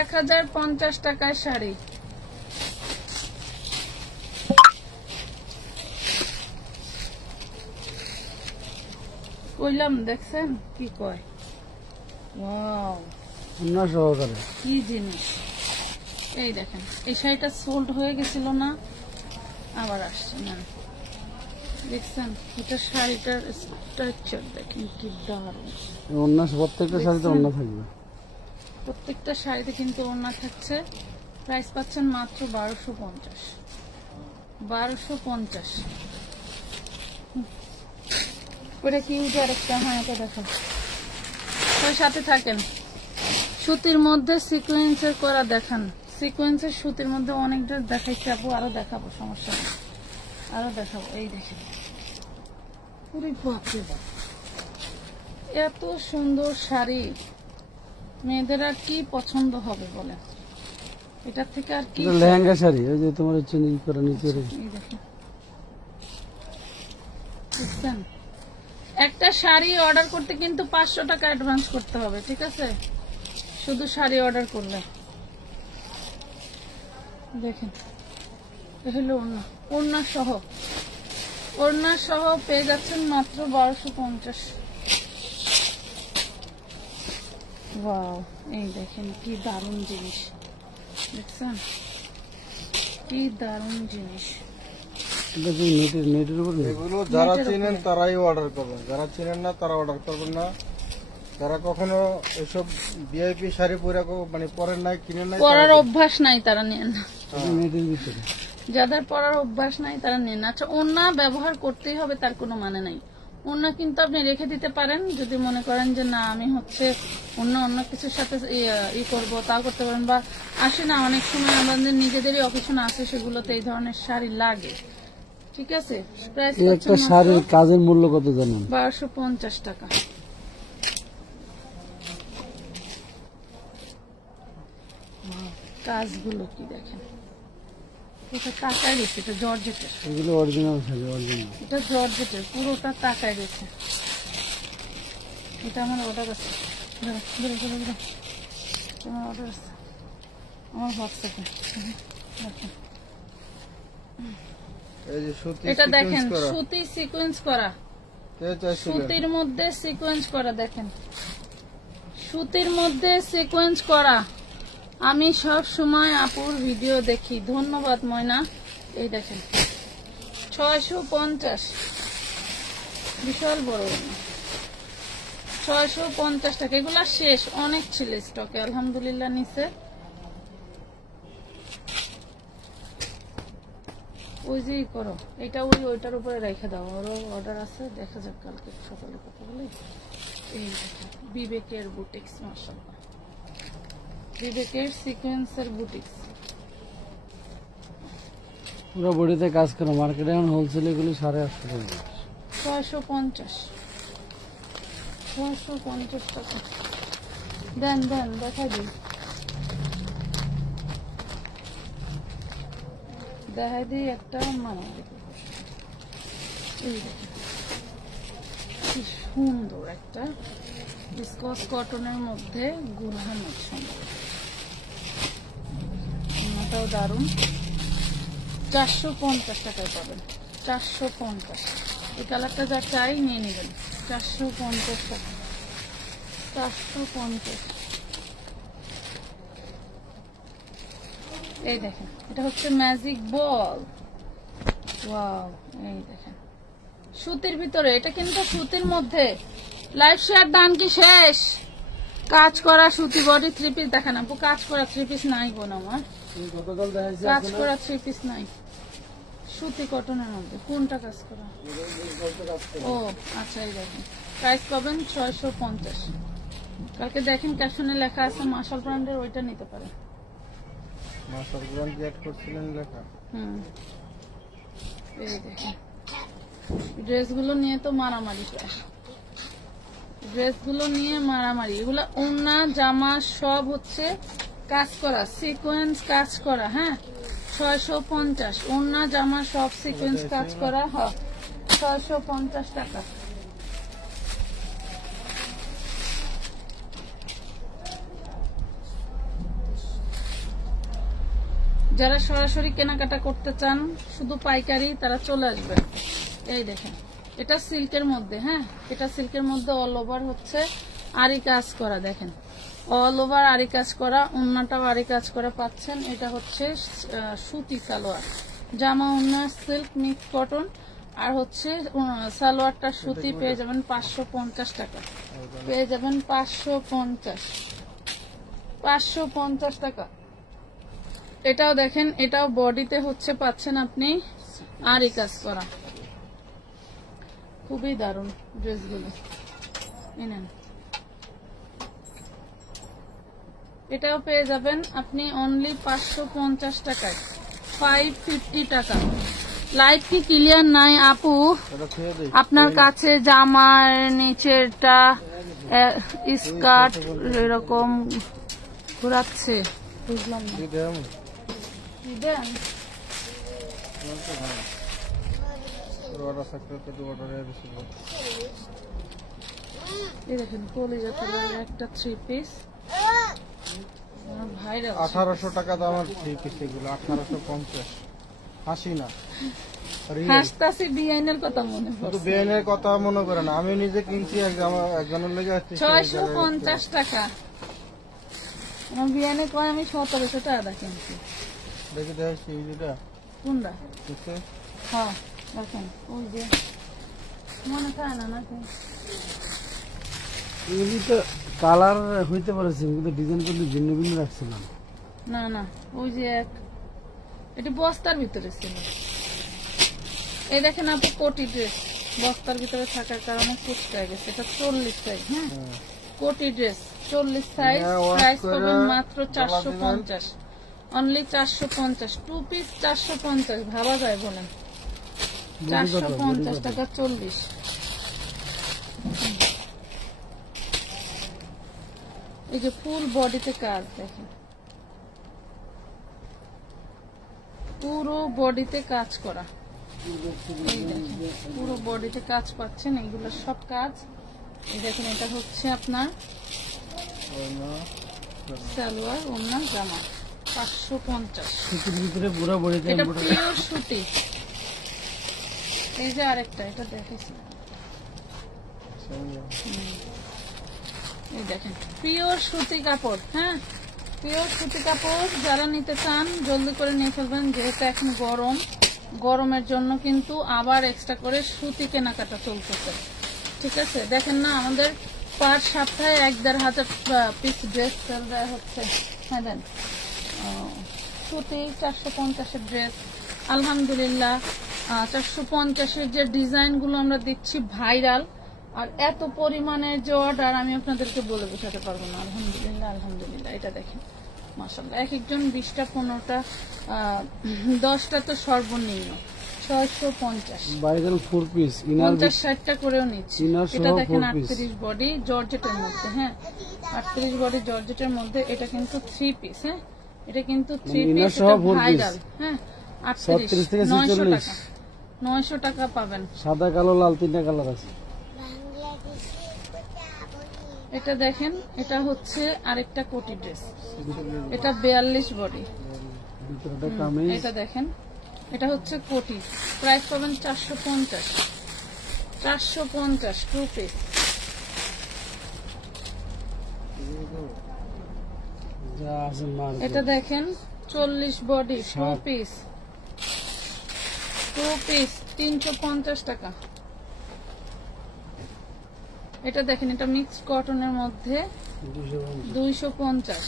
1050 টাকায় শাড়ি। কইলাম দেখছেন কি কয়, ওয়াও সহকারে কি জিনিস। এই দেখেন এই শাড়িটা সোল্ড হয়ে গেছিল না, আবার আসছে না, দেখছেন। এটা শাড়িটার স্ট্রাকচার দেখেন কি দারুণ। প্রত্যেকটা শাড়িতে ওড়না থাকবে, প্রত্যেকটা শাড়িতে কিন্তু ওড়না থাকছে। প্রাইস পাচ্ছেন মাত্র 1250, 1250। ওটা কি আরেকটা, হ্যাঁ এটা দেখো, ওই সাথে থাকেন। সুতির মধ্যে সিকোয়েন্সের করা দেখান, সিকোয়েন্সের সুতির মধ্যে অনেক ড্রেস দেখাইছি আপু, আরো দেখাবো, সমস্যা নেই, আরো দেখাবো। এই দেখেন পুরো বাপরে বাপ, এত সুন্দর শাড়ি, মেয়েদের আর কি পছন্দ হবে বলে, এটার থেকে আর কি। এটা লেহেঙ্গা শাড়ি, ওই যে তোমার হচ্ছে ই করা নিচে রেখে। এই দেখেন, বুঝছেন? একটা শাড়ি অর্ডার করতে কিন্তু 500 টাকা অ্যাডভান্স করতে হবে, ঠিক আছে? শুধু শাড়ি অর্ডার করলে। দেখেন, এটা হলো ওড়না, ওড়না সহ, ওড়না সহ পেয়ে যাচ্ছেন মাত্র 1250। ওয়াও, এই দেখেন কি দারুণ জিনিস, দেখছেন কি দারুণ জিনিস। এটা কি নেটের উপর নেই? এগুলো যারা চেনেন তারাই অর্ডার করবেন, যারা চেনেন না তারা অর্ডার করবেন না। যারা কখনো এসব ভিআইপি শাড়ি পরে মানে পরেন নাই, কিনেন নাই, পরার অভ্যাস নাই তারা নেন না। এটা নেটের ভিতরে। যাদের পরার অভ্যাস নাই তারা নেন না। আচ্ছা, ওড়না ব্যবহার করতেই হবে তার কোনো মানে নাই। ওড়না কিন্তু আপনি রেখে দিতে পারেন, যদি মনে করেন যে না আমি হচ্ছে অন্য কিছুর সাথে ই করবো, তাও করতে পারেন। বা আসে না, অনেক সময় আমাদের নিজেদেরই অকেশন আছে, সেগুলোতে এই ধরনের শাড়ি লাগে, ঠিক আছে? প্রাইস এই একটা শাড়ির কাজের মূল্য কত জানেন? 1250 টাকা। কাজগুলো কি দেখেন, এটা টাকায় গেছে, এটা জর্জেটের, এগুলো অরিজিনাল শাড়ি, অরিজিনাল। এটা জর্জেটের, পুরোটা টাকায় গেছে। এটা আমার অর্ডার আছে, আমার অর্ডার আছে আমার হোয়াটসঅ্যাপে। এই যে সুতি এটা সিকোয়েন্স দেখেন, করা। সুতি সিকোয়েন্স করা, কে চাইছিলেন? সুতির মধ্যে সিকোয়েন্স করা, দেখেন সুতির মধ্যে সিকোয়েন্স করা। আমি সব সময় আপুর ভিডিও দেখি, ধন্যবাদ ময়না। এই দেখেন 650, বিশাল বড়, 650 টাকা। এগুলা শেষ, অনেক ছিল স্টকে, আলহামদুলিল্লাহ নিচে। ওই যে করো এটা, ওইটার উপরে রেখে দাও, ওরও অর্ডার আছে, দেখা যাক কালকে সকালে কথা বলে। এই দেখেন বিবেকের বুটিক্স, মাশাআল্লাহ, বিবেকের সিকোয়েন্সের বুটিক্স। পুরো বডিতে কাজ করা, মার্কেটে এখন হোলসেল এগুলি 850 টাকা। 650, 650 টাকা। দেন দেন, দেখা দিন, দেখা দিই একটা মারামারি। এই দেখেন কি সুন্দর একটা ডিসকস কটনের মধ্যে গুলহান সুন্দর, ওটাও দারুন। 450 টাকায় পাবেন, 450। এই কালারটা যা চাই নিয়ে নেবেন, 450 টাকা, 450। এই দেখেন, এটা হচ্ছে ম্যাজিক বল, ওয়াও। এই দেখেন সুতির ভিতরে, এটা কিন্তু সুতির মধ্যে। লাইভ শেয়ার দান কি শেষ? কাজ করা সুতি বডি 3 পিস দেখেন আপু, কাজ করা 3 পিস নাই বোন আমার, গতকাল দেখাইছি কাজ করা 3 পিস নাই সুতি কটনের মধ্যে। কোনটা কাজ করা? ও আচ্ছা, এই দেখেন প্রাইস পাবেন 650। কালকে দেখেন ক্যাপশনে লেখা আছে মাশাল ব্র্যান্ডের, ওইটা নিতে পারেন। মাস্টার ব্র্যান্ড অ্যাড করছিলেন লেখা। এই দেখেন ড্রেসগুলো নিয়ে তো মারামারি, প্রায় ড্রেসগুলো নিয়ে মারামারি। এগুলা ওড়না জামা সব হচ্ছে কাজ করা, সিকোয়েন্স কাজ করা। হ্যাঁ 650, ওড়না জামা সব সিকোয়েন্স কাজ করা, হ্যাঁ 650 টাকা। যারা সরাসরি কেনাকাটা করতে চান শুধু পাইকারি, তারা চলে আসবেন। এই দেখেন এটা সিল্কের মধ্যে, হ্যাঁ এটা সিল্কের মধ্যে অল ওভার হচ্ছে আরি কাজ করা, দেখেন অল ওভার আরি কাজ করা, ওড়নাটাও আরি কাজ করা পাচ্ছেন। এটা হচ্ছে সুতি সালোয়ার, জামা ওড়না সিল্ক মিক্স কটন, আর হচ্ছে সালোয়ারটা সুতি। পেয়ে যাবেন 550 টাকা, পেয়ে যাবেন 550 টাকা। এটাও দেখেন, এটাও বডিতে হচ্ছে পাচ্ছেন আপনি আরি কাজ করা, খুবই দারুণ ড্রেসগুলো। নেন, এটাও পেয়ে যাবেন আপনি অনলি 550 টাকায়, 550 টাকা। লাইট কি ক্লিয়ার নাই আপু? আপনার কাছে জামার নিচেরটা স্কার্ট এরকম ঘোরাচ্ছে, বুঝলাম না। দেন এই দেখেন কলিজা কালারের একটা 3 পিস ভাইরাল, 1800 টাকা দামের 3 পিস এগুলো, 1850। হাসি না, হাসতাছি বিআইনের কথা মনে শুধু পড়ছে। বেআইনের কথা মনে করে না, আমি নিজে কিনছি একজনের লেগে আসছি 650 টাকা। আমার বিআইনে কয় আমি 1700 টাকা কিনছি। দেখে দেখছি এই যেটা কোনটা? বুঝছে? হ্যাঁ দেখেন ওই যে মনে খায় না নাকি? এগুলি তো কালার হইতে পারেছে, কিন্তু ডিজাইন কিন্তু ভিন্ন ভিন্ন রাখছিলাম। না না ওই যে এটা বস্তার ভিতরে ছিল। এই দেখেন আপু কোটি ড্রেস বস্তার ভিতরে থাকার কারণে কুচকায় গেছে। এটা 40 সাইজ। হ্যাঁ কোটি ড্রেস 40 সাইজ। প্রাইস পাবেন মাত্র 450, অনলি 450। 2 পিস 450, ভাবা যায় বলেন? 450 টাকা 40। এই যে ফুল বডিতে কাজ দেখেন, পুরো বডিতে কাজ করা। এই দেখেন পুরো বডিতে কাজ পাচ্ছেন, এইগুলো সব কাজ। এই দেখেন এটা হচ্ছে আপনার সালোয়ার, ওড়না, জামা। 550। সুতির ভিতরে পুরো বডিতে এটা পিওর সুতি। এই যে আরেকটা, এটা দেখেছি। এই দেখেন পিওর সুতি কাপড়। হ্যাঁ পিওর সুতি কাপড়, যারা নিতে চান জলদি করে নিয়ে ফেলবেন, যেহেতু এখন গরম। গরমের জন্য কিন্তু আবার এক্সট্রা করে সুতি কেনাকাটা চলতেছে। ঠিক আছে, দেখেন না আমাদের পার সপ্তাহে 1-1.5 পিস ড্রেস সেল দেওয়া হচ্ছে। হ্যাঁ দেন সুতি 450-এর ড্রেস, আলহামদুলিল্লাহ 450-এর যে ডিজাইন গুলো আমরা দিচ্ছি ভাইরাল, আর এত পরিমাণের যে অর্ডার আমি আপনাদেরকে বলে বোঝাতে পারবো না। আলহামদুলিল্লাহ আলহামদুলিল্লাহ। এটা দেখেন মাশাআল্লাহ, এক একজন 20টা 15টা 10টা তো সর্বনিম্ন 650। ভাইরাল 4 পিস ইনার 50-60টা করেও নিচ্ছি। এটা দেখেন 38 বডি জর্জেটের মধ্যে। হ্যাঁ 38 বডি জর্জেটের মধ্যে। এটা কিন্তু 3 পিস। হ্যাঁ এটা কিন্তু 3 পিস, এটা ভাইরাল। হ্যাঁ 38 থেকে 900 টাকা, 900 টাকা পাবেন। সাদা কালো লাল 3টা কালার আছে। এটা দেখেন এটা হচ্ছে আরেকটা কোটি ড্রেস, এটা 42 বডি। ভিতরটা কামিজ। এটা দেখেন এটা হচ্ছে কোটি, প্রাইস পাবেন 450। 450 2 পিস। যা আছে মার। এটা দেখেন 40 বডি 2 পিস। 2 পিস 350 টাকা। এটা দেখেন এটা মিক্স কটনের মধ্যে 250,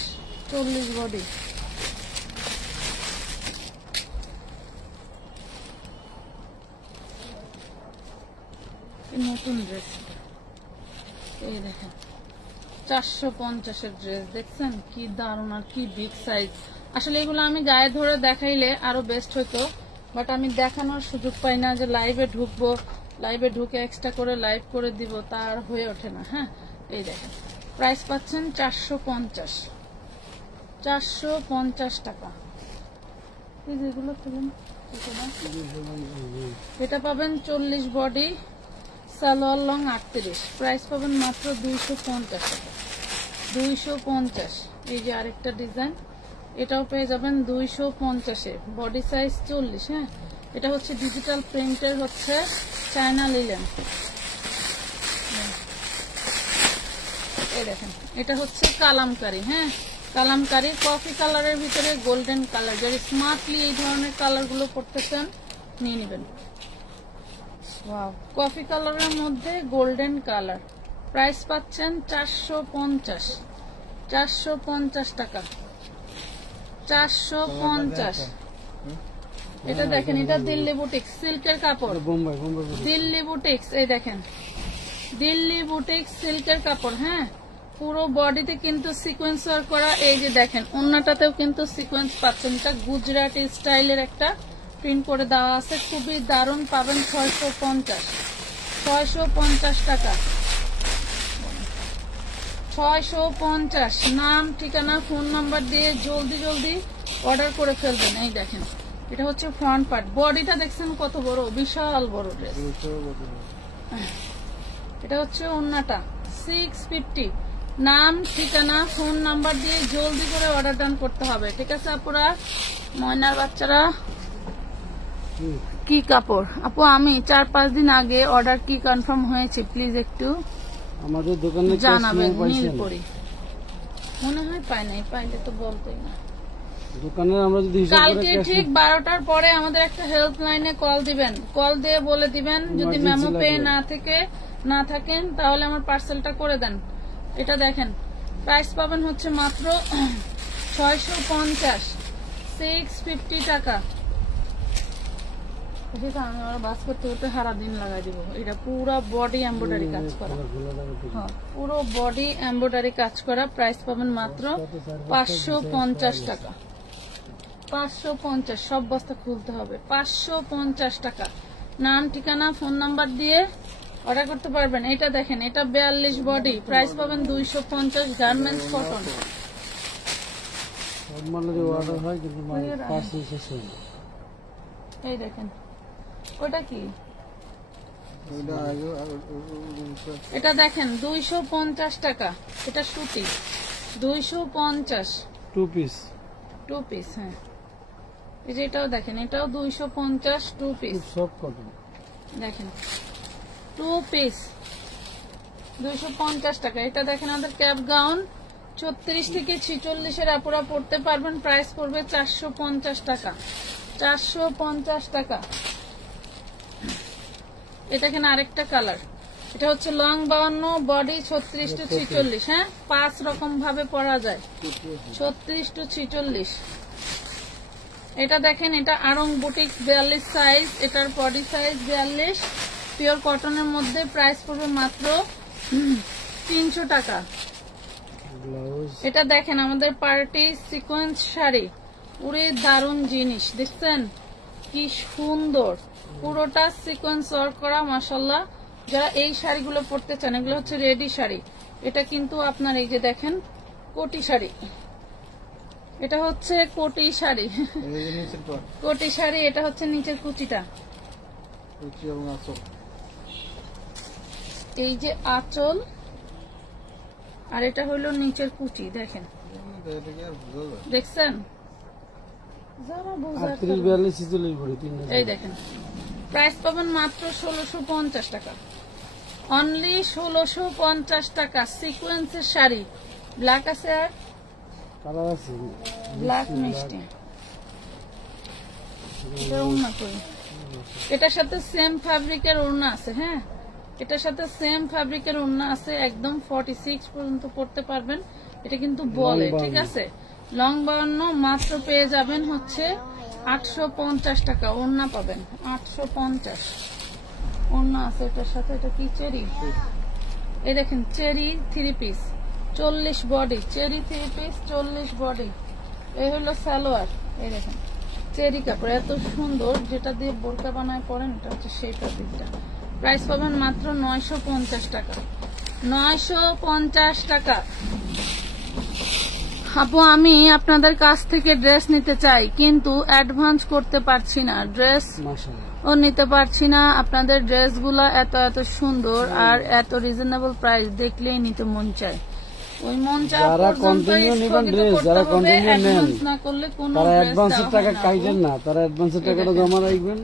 40 বডি। নতুন ড্রেস, এই দেখেন 450-এর ড্রেস দেখছেন কি দারুণ আর কি বিগ সাইজ। আসলে এগুলো আমি গায়ে ধরে দেখাইলে আরো বেস্ট হতো, বাট আমি দেখানোর সুযোগ পাই না, যে লাইভে ঢুকবো, লাইভে ঢুকে এক্সট্রা করে লাইভ করে দিব, তার হয়ে ওঠে না। হ্যাঁ এই দেখেন প্রাইস পাচ্ছেন 450, 450 টাকা। এই যেগুলো খুলুন, এটা পাবেন 40 বডি সালোয়ার লং 38, প্রাইস পাবেন মাত্র 250 টাকা। 250। এই যে আরেকটা ডিজাইন, এটাও পেয়ে যাবেন 250-এ, বডি সাইজ 40। হ্যাঁ এটা হচ্ছে ডিজিটাল প্রিন্টের, হচ্ছে চায়না লিলেন। এই দেখেন এটা হচ্ছে কালামকারী। হ্যাঁ কালামকারী কফি কালারের ভিতরে গোল্ডেন কালার, যারা স্মার্টলি এই ধরনের কালার গুলো পড়তেছেন নিয়ে নেবেন। ওয়াও, কফি কালারের মধ্যে গোল্ডেন কালার, প্রাইস পাচ্ছেন 450, 450 টাকা। 450। এটা দেখেন এটা দিল্লি বুটিক্স সিল্কের কাপড়, বোম্বাই দিল্লি বুটিক্স। এই দেখেন দিল্লি বুটিক্স সিল্কের কাপড়। হ্যাঁ পুরো বডিতে কিন্তু সিকোয়েন্স ওয়ার্ক করা। এই যে দেখেন ওন্নাটাতেও কিন্তু সিকোয়েন্স পাচ্ছেন, এটা গুজরাটি স্টাইলের একটা প্রিন্ট করে দেওয়া আছে, খুবই দারুণ। পাবেন 650, 650 টাকা। 650। নাম, ঠিকানা, ফোন নাম্বার দিয়ে জলদি জলদি অর্ডার করে ফেলবেন। এই দেখেন, এটা হচ্ছে ফ্রন্ট পার্ট। বডিটা দেখছেন কত বড়, বিশাল বড় ড্রেস। এটা হচ্ছে ওড়নাটা 650। নাম, ঠিকানা, ফোন নাম্বার দিয়ে জলদি করে অর্ডার ডান করতে হবে, ঠিক আছে আপুরা? ময়নার বাচ্চারা, কি কাপড় আপু? আমি 4-5 দিন আগে অর্ডার কি কনফার্ম হয়েছে প্লিজ একটু আমাদের দোকানে জানাবেন। নীলপরি মনে হয় পাই নাই, পাইলে তো বলতোই না। দোকানে আমরা যদি কালকে ঠিক 12টার পরে আমাদের একটা হেল্প লাইনে কল দিবেন। কল দিয়ে বলে দিবেন যদি মেমো পে না থাকেন তাহলে আমার পার্সেলটা করে দেন। এটা দেখেন, প্রাইস পাবেন হচ্ছে মাত্র 650, 650 টাকা। আমি আমার বাস করতে করতে সারা দিন লাগাই দিব। এটা পুরো বডি এমব্রয়ডারি কাজ করা, পুরো বডি এমব্রয়ডারি কাজ করা। প্রাইস পাবেন মাত্র 550 টাকা। 550, সব বস্তা খুলতে হবে। 550 টাকা। নাম, ঠিকানা, ফোন নাম্বার দিয়ে অর্ডার করতে পারবেন। এটা দেখেন, এটা 42 বডি, প্রাইস পাবেন 250। Garments cotton. অর্ডার হয় কিন্তু এই দেখেন, ওটা কি? এটা দেখেন 250 টাকা। এটা সুতি 250। 2 পিস। 2 পিস, হ্যাঁ। এই যে এটাও দেখেন, এটাও 250, 2 পিস। সব কটন দেখেন 2 পিস 250 টাকা। এটা দেখেন আমাদের ক্যাপ গাউন 34 থেকে 46 এর আপুরা পড়তে পারবেন। প্রাইস পড়বে 450 টাকা। 450 টাকা। এটা দেখেন আরেকটা কালার, এটা হচ্ছে লং 52, বডি 36 to 46। হ্যাঁ, 5 রকম ভাবে পরা যায়, 36 to 46। এটা দেখেন, এটা আরং বুটিক 42 সাইজ, এটার বডি সাইজ 42, পিওর কটনের মধ্যে। প্রাইস পড়বে মাত্র 300 টাকা। এটা দেখেন আমাদের পার্টি সিকোয়েন্স শাড়ি, পুরো দারুণ জিনিস, দেখছেন কি সুন্দর, পুরোটা সিকোয়েন্স ওয়ার্ক করা, মাশাআল্লাহ। যারা এই শাড়িগুলো পরতে চান, এগুলো হচ্ছে রেডি শাড়ি। এটা কিন্তু আপনার এই যে দেখেন কোটি শাড়ি, এটা হচ্ছে কোটি শাড়ি, কোটি শাড়ি। এটা হচ্ছে নিচের কুচিটা, এই যে আঁচল, আর এটা হলো নিচের কুচি। দেখেন, দেখছেন? এই দেখেন, প্রাইস পাবেন মাত্র 1650 টাকা। অনলি 1650 টাকা। সিকোয়েন্সের শাড়ি, ব্ল্যাক আছে আর ব্ল্যাক মিষ্টি। এটার সাথে সেম ফ্যাব্রিকের ওড়না আছে। হ্যাঁ, এটার সাথে সেম ফ্যাব্রিকের ওড়না আছে, একদম 46 পর্যন্ত পড়তে পারবেন। এটা কিন্তু বলে, ঠিক আছে? লং 52 মাত্র পেয়ে যাবেন হচ্ছে 850 টাকা। ওড়না পাবেন 850 ওড়না আছে এটার সাথে। এটা কি চেরি? এই দেখেন cherry 3 piece 40 body, cherry 3 piece 40 body. এই হলো সালোয়ার। এই দেখেন চেরি কাপড়, এত সুন্দর, যেটা দিয়ে বোরকা বানায় পরেন, এটা হচ্ছে সেই ফ্যাব্রিকটা। প্রাইস পাবেন মাত্র 950 টাকা। 950 টাকা। আপু, আমি আপনাদের কাছ থেকে ড্রেস নিতে চাই কিন্তু অ্যাডভান্স করতে পারছি না, ড্রেস ও নিতে পারছি না। আপনাদের ড্রেসগুলো এত এত সুন্দর আর এত রিজনেবল প্রাইস, দেখলেই নিতে মন চায়। ওই মন চায় পর্যন্ত না করলে কোনো অ্যাডভান্সের টাকা কাইবেন না, তারা অ্যাডভান্সের টাকাটা জমা রাখবেন,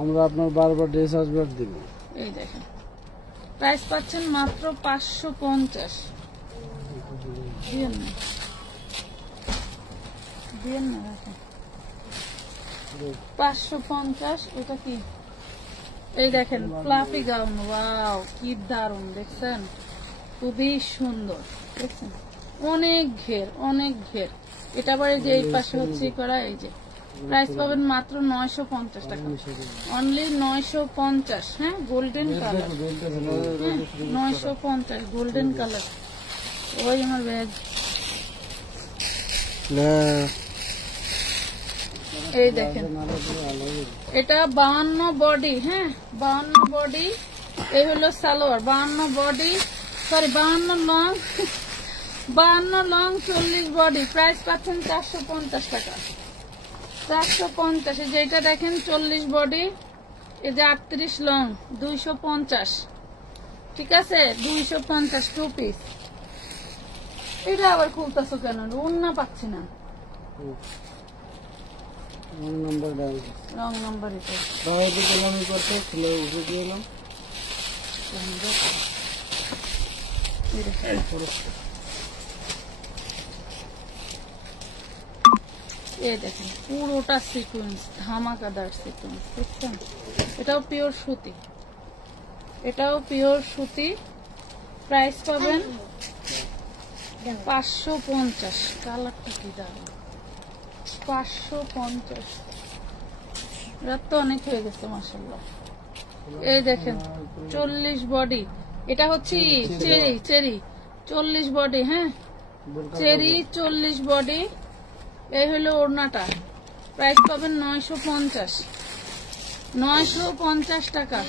আমরা আপনার বারবার ড্রেস আসবে দিব। এই দেখেন প্রাইস পাচ্ছেন মাত্র 550। দিয়েন না, রাখেন 550। এটা কি? এই দেখেন ফ্লাফি গাউন, ওয়াও কি দারুন, দেখছেন? খুবই সুন্দর, দেখছেন? অনেক ঘের, অনেক ঘের। এটা আবার এই যে এই পাশে হচ্ছে করা। এই যে প্রাইস পাবেন মাত্র 950 টাকা। অনলি 950। হ্যাঁ, গোল্ডেন কালার, 950 গোল্ডেন কালার। ওই আমার ব্যাগ। এই দেখেন এটা 52 বডি। হ্যাঁ, 52 বডি। এই হলো salwar, 52 body sorry 52 long 52 long 40 body, price পাচ্ছেন 450 টাকা। 450। এই যে এটা দেখেন 40 বডি, এই যে 38 লং 250, ঠিক আছে 250 টু পিস। এটা আবার খুলতেছো কেন? ওন্না পাচ্ছি না, রং নাম্বার এটা। আমি করতে খুলে উঠে দিলাম। এই দেখেন পুরোটা সিকোয়েন্স, ধামাকাদার সিকোয়েন্স, দেখছেন? এটাও পিওর সুতি, এটাও পিওর সুতি। প্রাইস পাবেন 550। কালারটা কি দারুণ, 550। রাত তো অনেক হয়ে গেছে মাশাআল্লাহ। এই দেখেন 40 বডি, এটা হচ্ছে চেরি, চেরি 40 বডি, হ্যাঁ চেরি 40 বডি। এই হলো ওড়নাটা, প্রাইস পাবেন 950, 950 টাকা।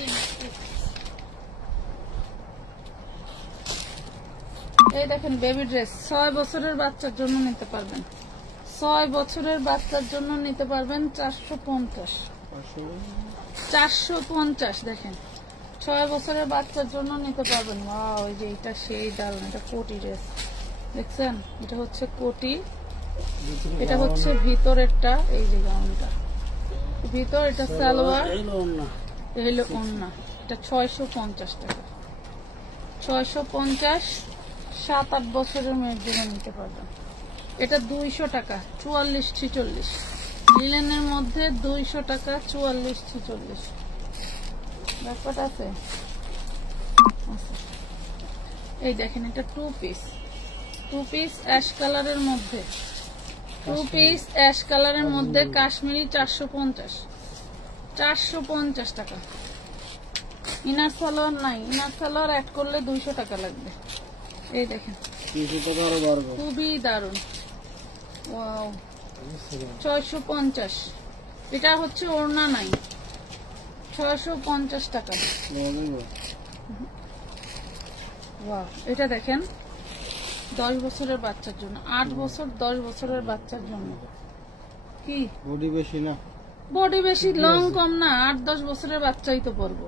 এই দেখেন বেবি ড্রেস, 6 বছরের বাচ্চার জন্য নিতে পারবেন, 6 বছরের বাচ্চার জন্য নিতে পারবেন 450, 450। দেখেন 6 বছরের বাচ্চার জন্য নিতে পারবেন। ওয়াও, এই যে এটা সেই দারুণ, এটা কোটি ড্রেস, দেখছেন? এটা হচ্ছে কোটি, এটা হচ্ছে ভিতরেরটা, এই যে গাউনটা ভিতর, এটা সালোয়ার, এই হলো ওড়না। এটা 650 টাকা, 650। 7-8 বছরের মেয়ের জন্য নিতে পারবেন। এটা 200 টাকা, 44-46 লিলেনের মধ্যে 200 টাকা, 44-46। ব্যাপারটা আছে। এই দেখেন এটা 2 পিস, 2 পিস অ্যাশ কালারের মধ্যে, 2 পিস অ্যাশ কালারের মধ্যে কাশ্মীরি 450, 450 টাকা। ইনার সালোয়ার নাই, ইনার সালোয়ার অ্যাড করলে 200 টাকা লাগবে। এই দেখেন খুবই দারুন, ওয়াও 650। এটা হচ্ছে ওড়না নাই, 650 টাকা। ওয়াও, এটা দেখেন 10 বছরের বাচ্চার জন্য, 8 বছর 10 বছরের বাচ্চার জন্য। কি বডি বেশি না, বডি বেশি, লং কম না, 8-10 বছরের বাচ্চাই তো পরবো।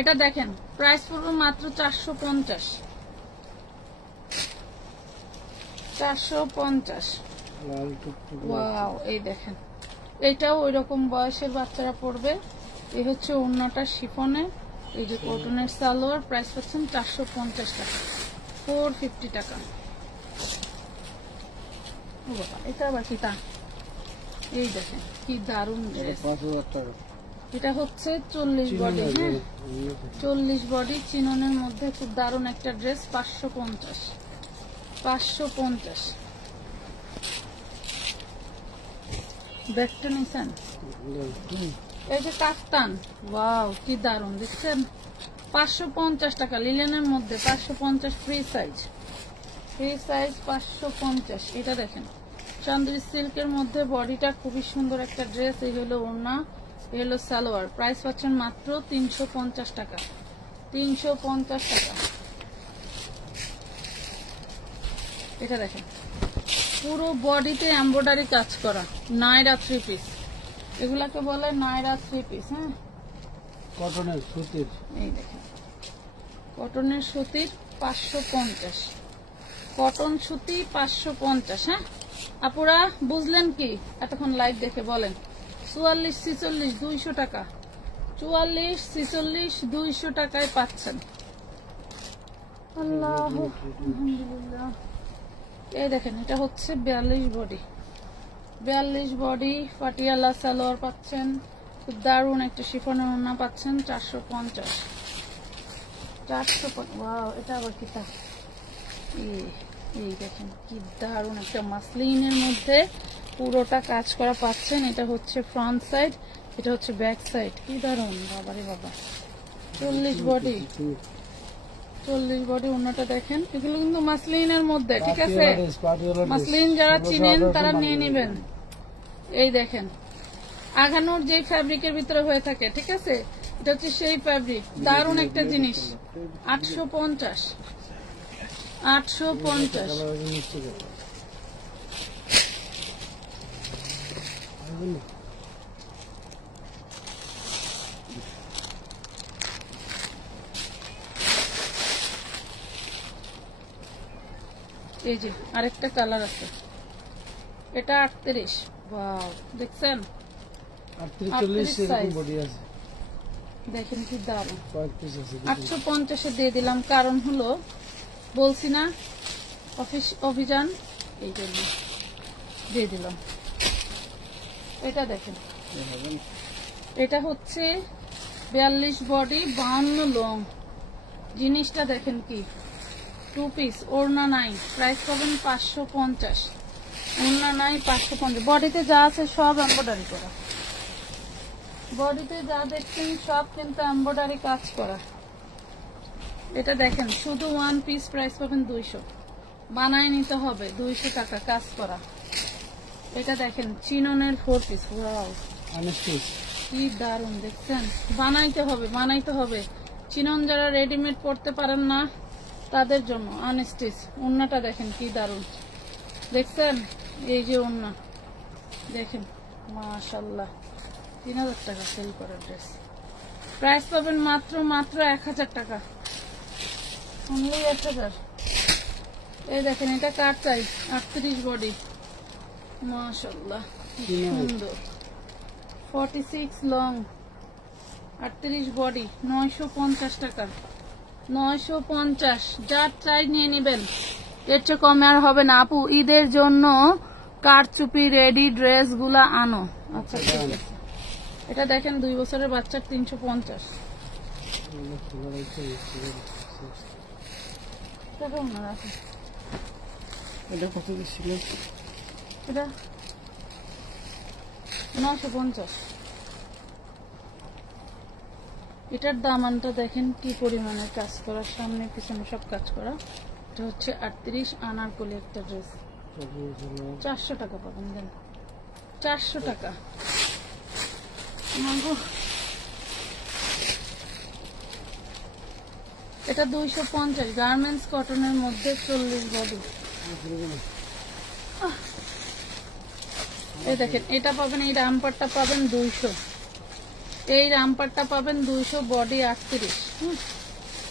এটা দেখেন প্রাইস পড়বে মাত্র 450, 450। ওয়াও, এই দেখেন এটাও ওই রকম বয়সের বাচ্চারা পড়বে। এই হচ্ছে ওড়নাটা শিফনের, এই যে কটনের সালোয়ার, প্রাইস পাচ্ছেন 450 টাকা, 450 টাকা। ও বাবা, এটা আবার কি তা? এই দেখেন কি দারুণ ড্রেস, 5000 টাকা। এটা হচ্ছে 40 বডি, হ্যাঁ 40 বডি চিননের মধ্যে খুব দারুণ একটা ড্রেস, 550, 550। ব্যাগটা নিছেন? এই যে কাফতান, ওয়াও কি দারুণ, দেখছেন? 550 টাকা লিলেনের মধ্যে, 550 ফ্রি সাইজ, ফ্রি সাইজ 550। এটা দেখেন চান্দেরি সিল্কের মধ্যে, বডিটা খুবই সুন্দর একটা ড্রেস। এই হলো ওড়না, এই হলো সালোয়ার, প্রাইস পাচ্ছেন মাত্র 350 টাকা, 350 টাকা। এটা দেখেন পুরো বডিতে এমব্রয়ডারি কাজ করা নায়রা 3 পিস, এগুলাকে বলে নায়রা 3 পিস, হ্যাঁ কটনের সুতির। এই দেখেন কটনের সুতির 550, কটন সুতি 550। হ্যাঁ আপুরা বুঝলেন কি? এতক্ষণ লাইভ দেখে বলেন। 44-46 200 টাকা, 44-46 200 টাকায় পাচ্ছেন। আল্লাহ আলহামদুলিল্লাহ। এই দেখেন এটা হচ্ছে 42 বডি, 42 বডি পাটিয়ালা সালোয়ার পাচ্ছেন, খুব দারুণ একটা শিফনের ওড়না পাচ্ছেন 450, 450। ওয়াও, এটা আবার কি তা? এই দেখেন কি দারুণ একটা মাসলিনের মধ্যে পুরোটা কাজ করা পাচ্ছেন। এটা হচ্ছে ফ্রন্ট সাইড, এটা হচ্ছে ব্যাক সাইড, কি দারুণ, বাবারে বাবা। 40 বডি, 40 বডি ওড়নাটা দেখেন। এগুলো কিন্তু মাসলিনের মধ্যে, ঠিক আছে? মাসলিন যারা চিনেন তারা নিয়ে নেবেন। এই দেখেন আঘানোর যে ফ্যাব্রিকের ভিতরে হয়ে থাকে, ঠিক আছে? এটা হচ্ছে সেই ফ্যাব্রিক, দারুণ একটা জিনিস। 850, 850। কালার আছে মিষ্টি কালার। এই যে আরেকটা কালার আছে, এটা 38। ওয়াও, দেখছেন 38 40 এরকম size। বডি আছে, দেখেন কি দারুণ। কয়েক পিস আছে। 850-এ দিয়ে দিলাম, কারণ হলো বলছি না অভিযান, এই জন্য দিয়ে দিলাম। এটা দেখেন, এটা হচ্ছে 42 বডি 52 লং। জিনিসটা দেখেন কি, 2 পিস, ওড়না নাই, প্রাইস পাবেন 550। ওড়না নাই 550। বডিতে যা আছে সব এমব্রয়ডারি করা, বডিতে যা দেখছেন সব কিন্তু এমব্রয়ডারি কাজ করা। এটা দেখেন শুধু 1 পিস, প্রাইস পাবেন 200। বানায় নিতে হবে 200 টাকা, কাজ করা। এটা দেখেন চিননের 4 পিস। ওয়াও, আনস্টিচ কি দারুণ, দেখছেন। বানাইতে হবে, বানাইতে হবে। চিনন যারা রেডিমেড পড়তে পারেন না তাদের জন্য আনস্টিচ। ওড়নাটা দেখেন কি দারুণ, দেখছেন। এই যে ওড়না দেখেন, মাশাআল্লাহ। 3000 টাকা সেল করার ড্রেস, প্রাইস পাবেন মাত্র 1000 টাকা, অনলি 1000। এই দেখেন, এটা কাট সাইজ 38 বডি, মাশাআল্লাহ কি সুন্দর। 46 লং, 38 বডি, 950 টাকা, 950। যার চাই নিয়ে নেবেন, এর চেয়ে কমে আর হবে না। আপু ঈদের জন্য কারচুপি রেডি ড্রেস গুলা আনো। আচ্ছা ঠিক আছে। এটা দেখেন 2 বছরের বাচ্চার 350। এটা কত ছিল? এটা 950। এটার দামানটা দেখেন কি পরিমাণে কাজ করা, সামনে পিছনে সব কাজ করা। এটা হচ্ছে 38 আনারকলি একটা ড্রেস, 400 টাকা পাবেন। দেন 400 টাকা। এটা 250 গার্মেন্টস কটনের মধ্যে 40 বডি। এই দেখেন, এটা পাবেন, এই রামপারটা পাবেন 200, এই রামপারটা পাবেন 200, বডি 38।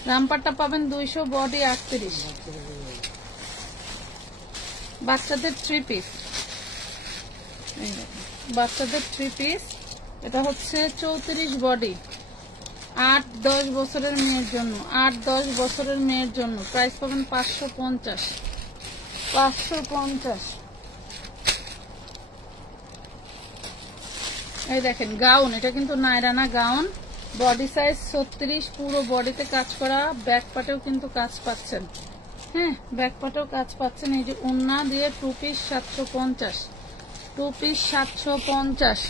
রামপারটা পাবেন 200, বডি 38। বাচ্চাদের 3 পিস, বাচ্চাদের 3 পিস। এটা হচ্ছে 34 বডি, 8-10 বছরের মেয়ের জন্য, 8-10 বছরের মেয়ের জন্য। প্রাইস পাবেন 550, 550। এই দেখেন গাউন, এটা কিন্তু নায়রানা গাউন, বডি সাইজ 36, পুরো বডিতে কাজ করা, ব্যাক পাটেও কিন্তু কাজ পাচ্ছেন। হ্যাঁ, ব্যাক পাটেও কাজ পাচ্ছেন। এই যে ওন্না দিয়ে 2 পিস 750, 2 পিস 750।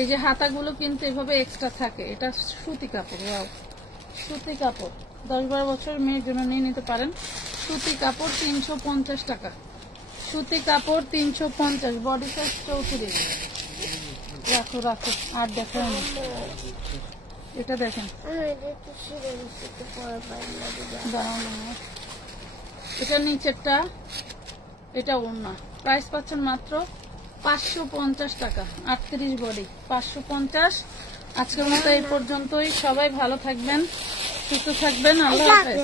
এই যে হাতাগুলো কিন্তু এভাবে এক্সট্রা থাকে, এটা সুতি কাপড়। ওয়াও, সুতি কাপড়, 10-12 বছর মেয়ের জন্য নিয়ে নিতে পারেন। সুতি কাপড় 350 টাকা, সুতি কাপড় 350, বডি সাইজ 34। রাখো রাখো, আর দেখেন এটা দেখেন, এটা নিচেরটা, এটা ওড়না। প্রাইস পাচ্ছেন মাত্র 550 টাকা, 38 বডি, 550। আজকের মতো এই পর্যন্তই। সবাই ভালো থাকবেন, সুস্থ থাকবেন, আল্লাহ হাফেজ।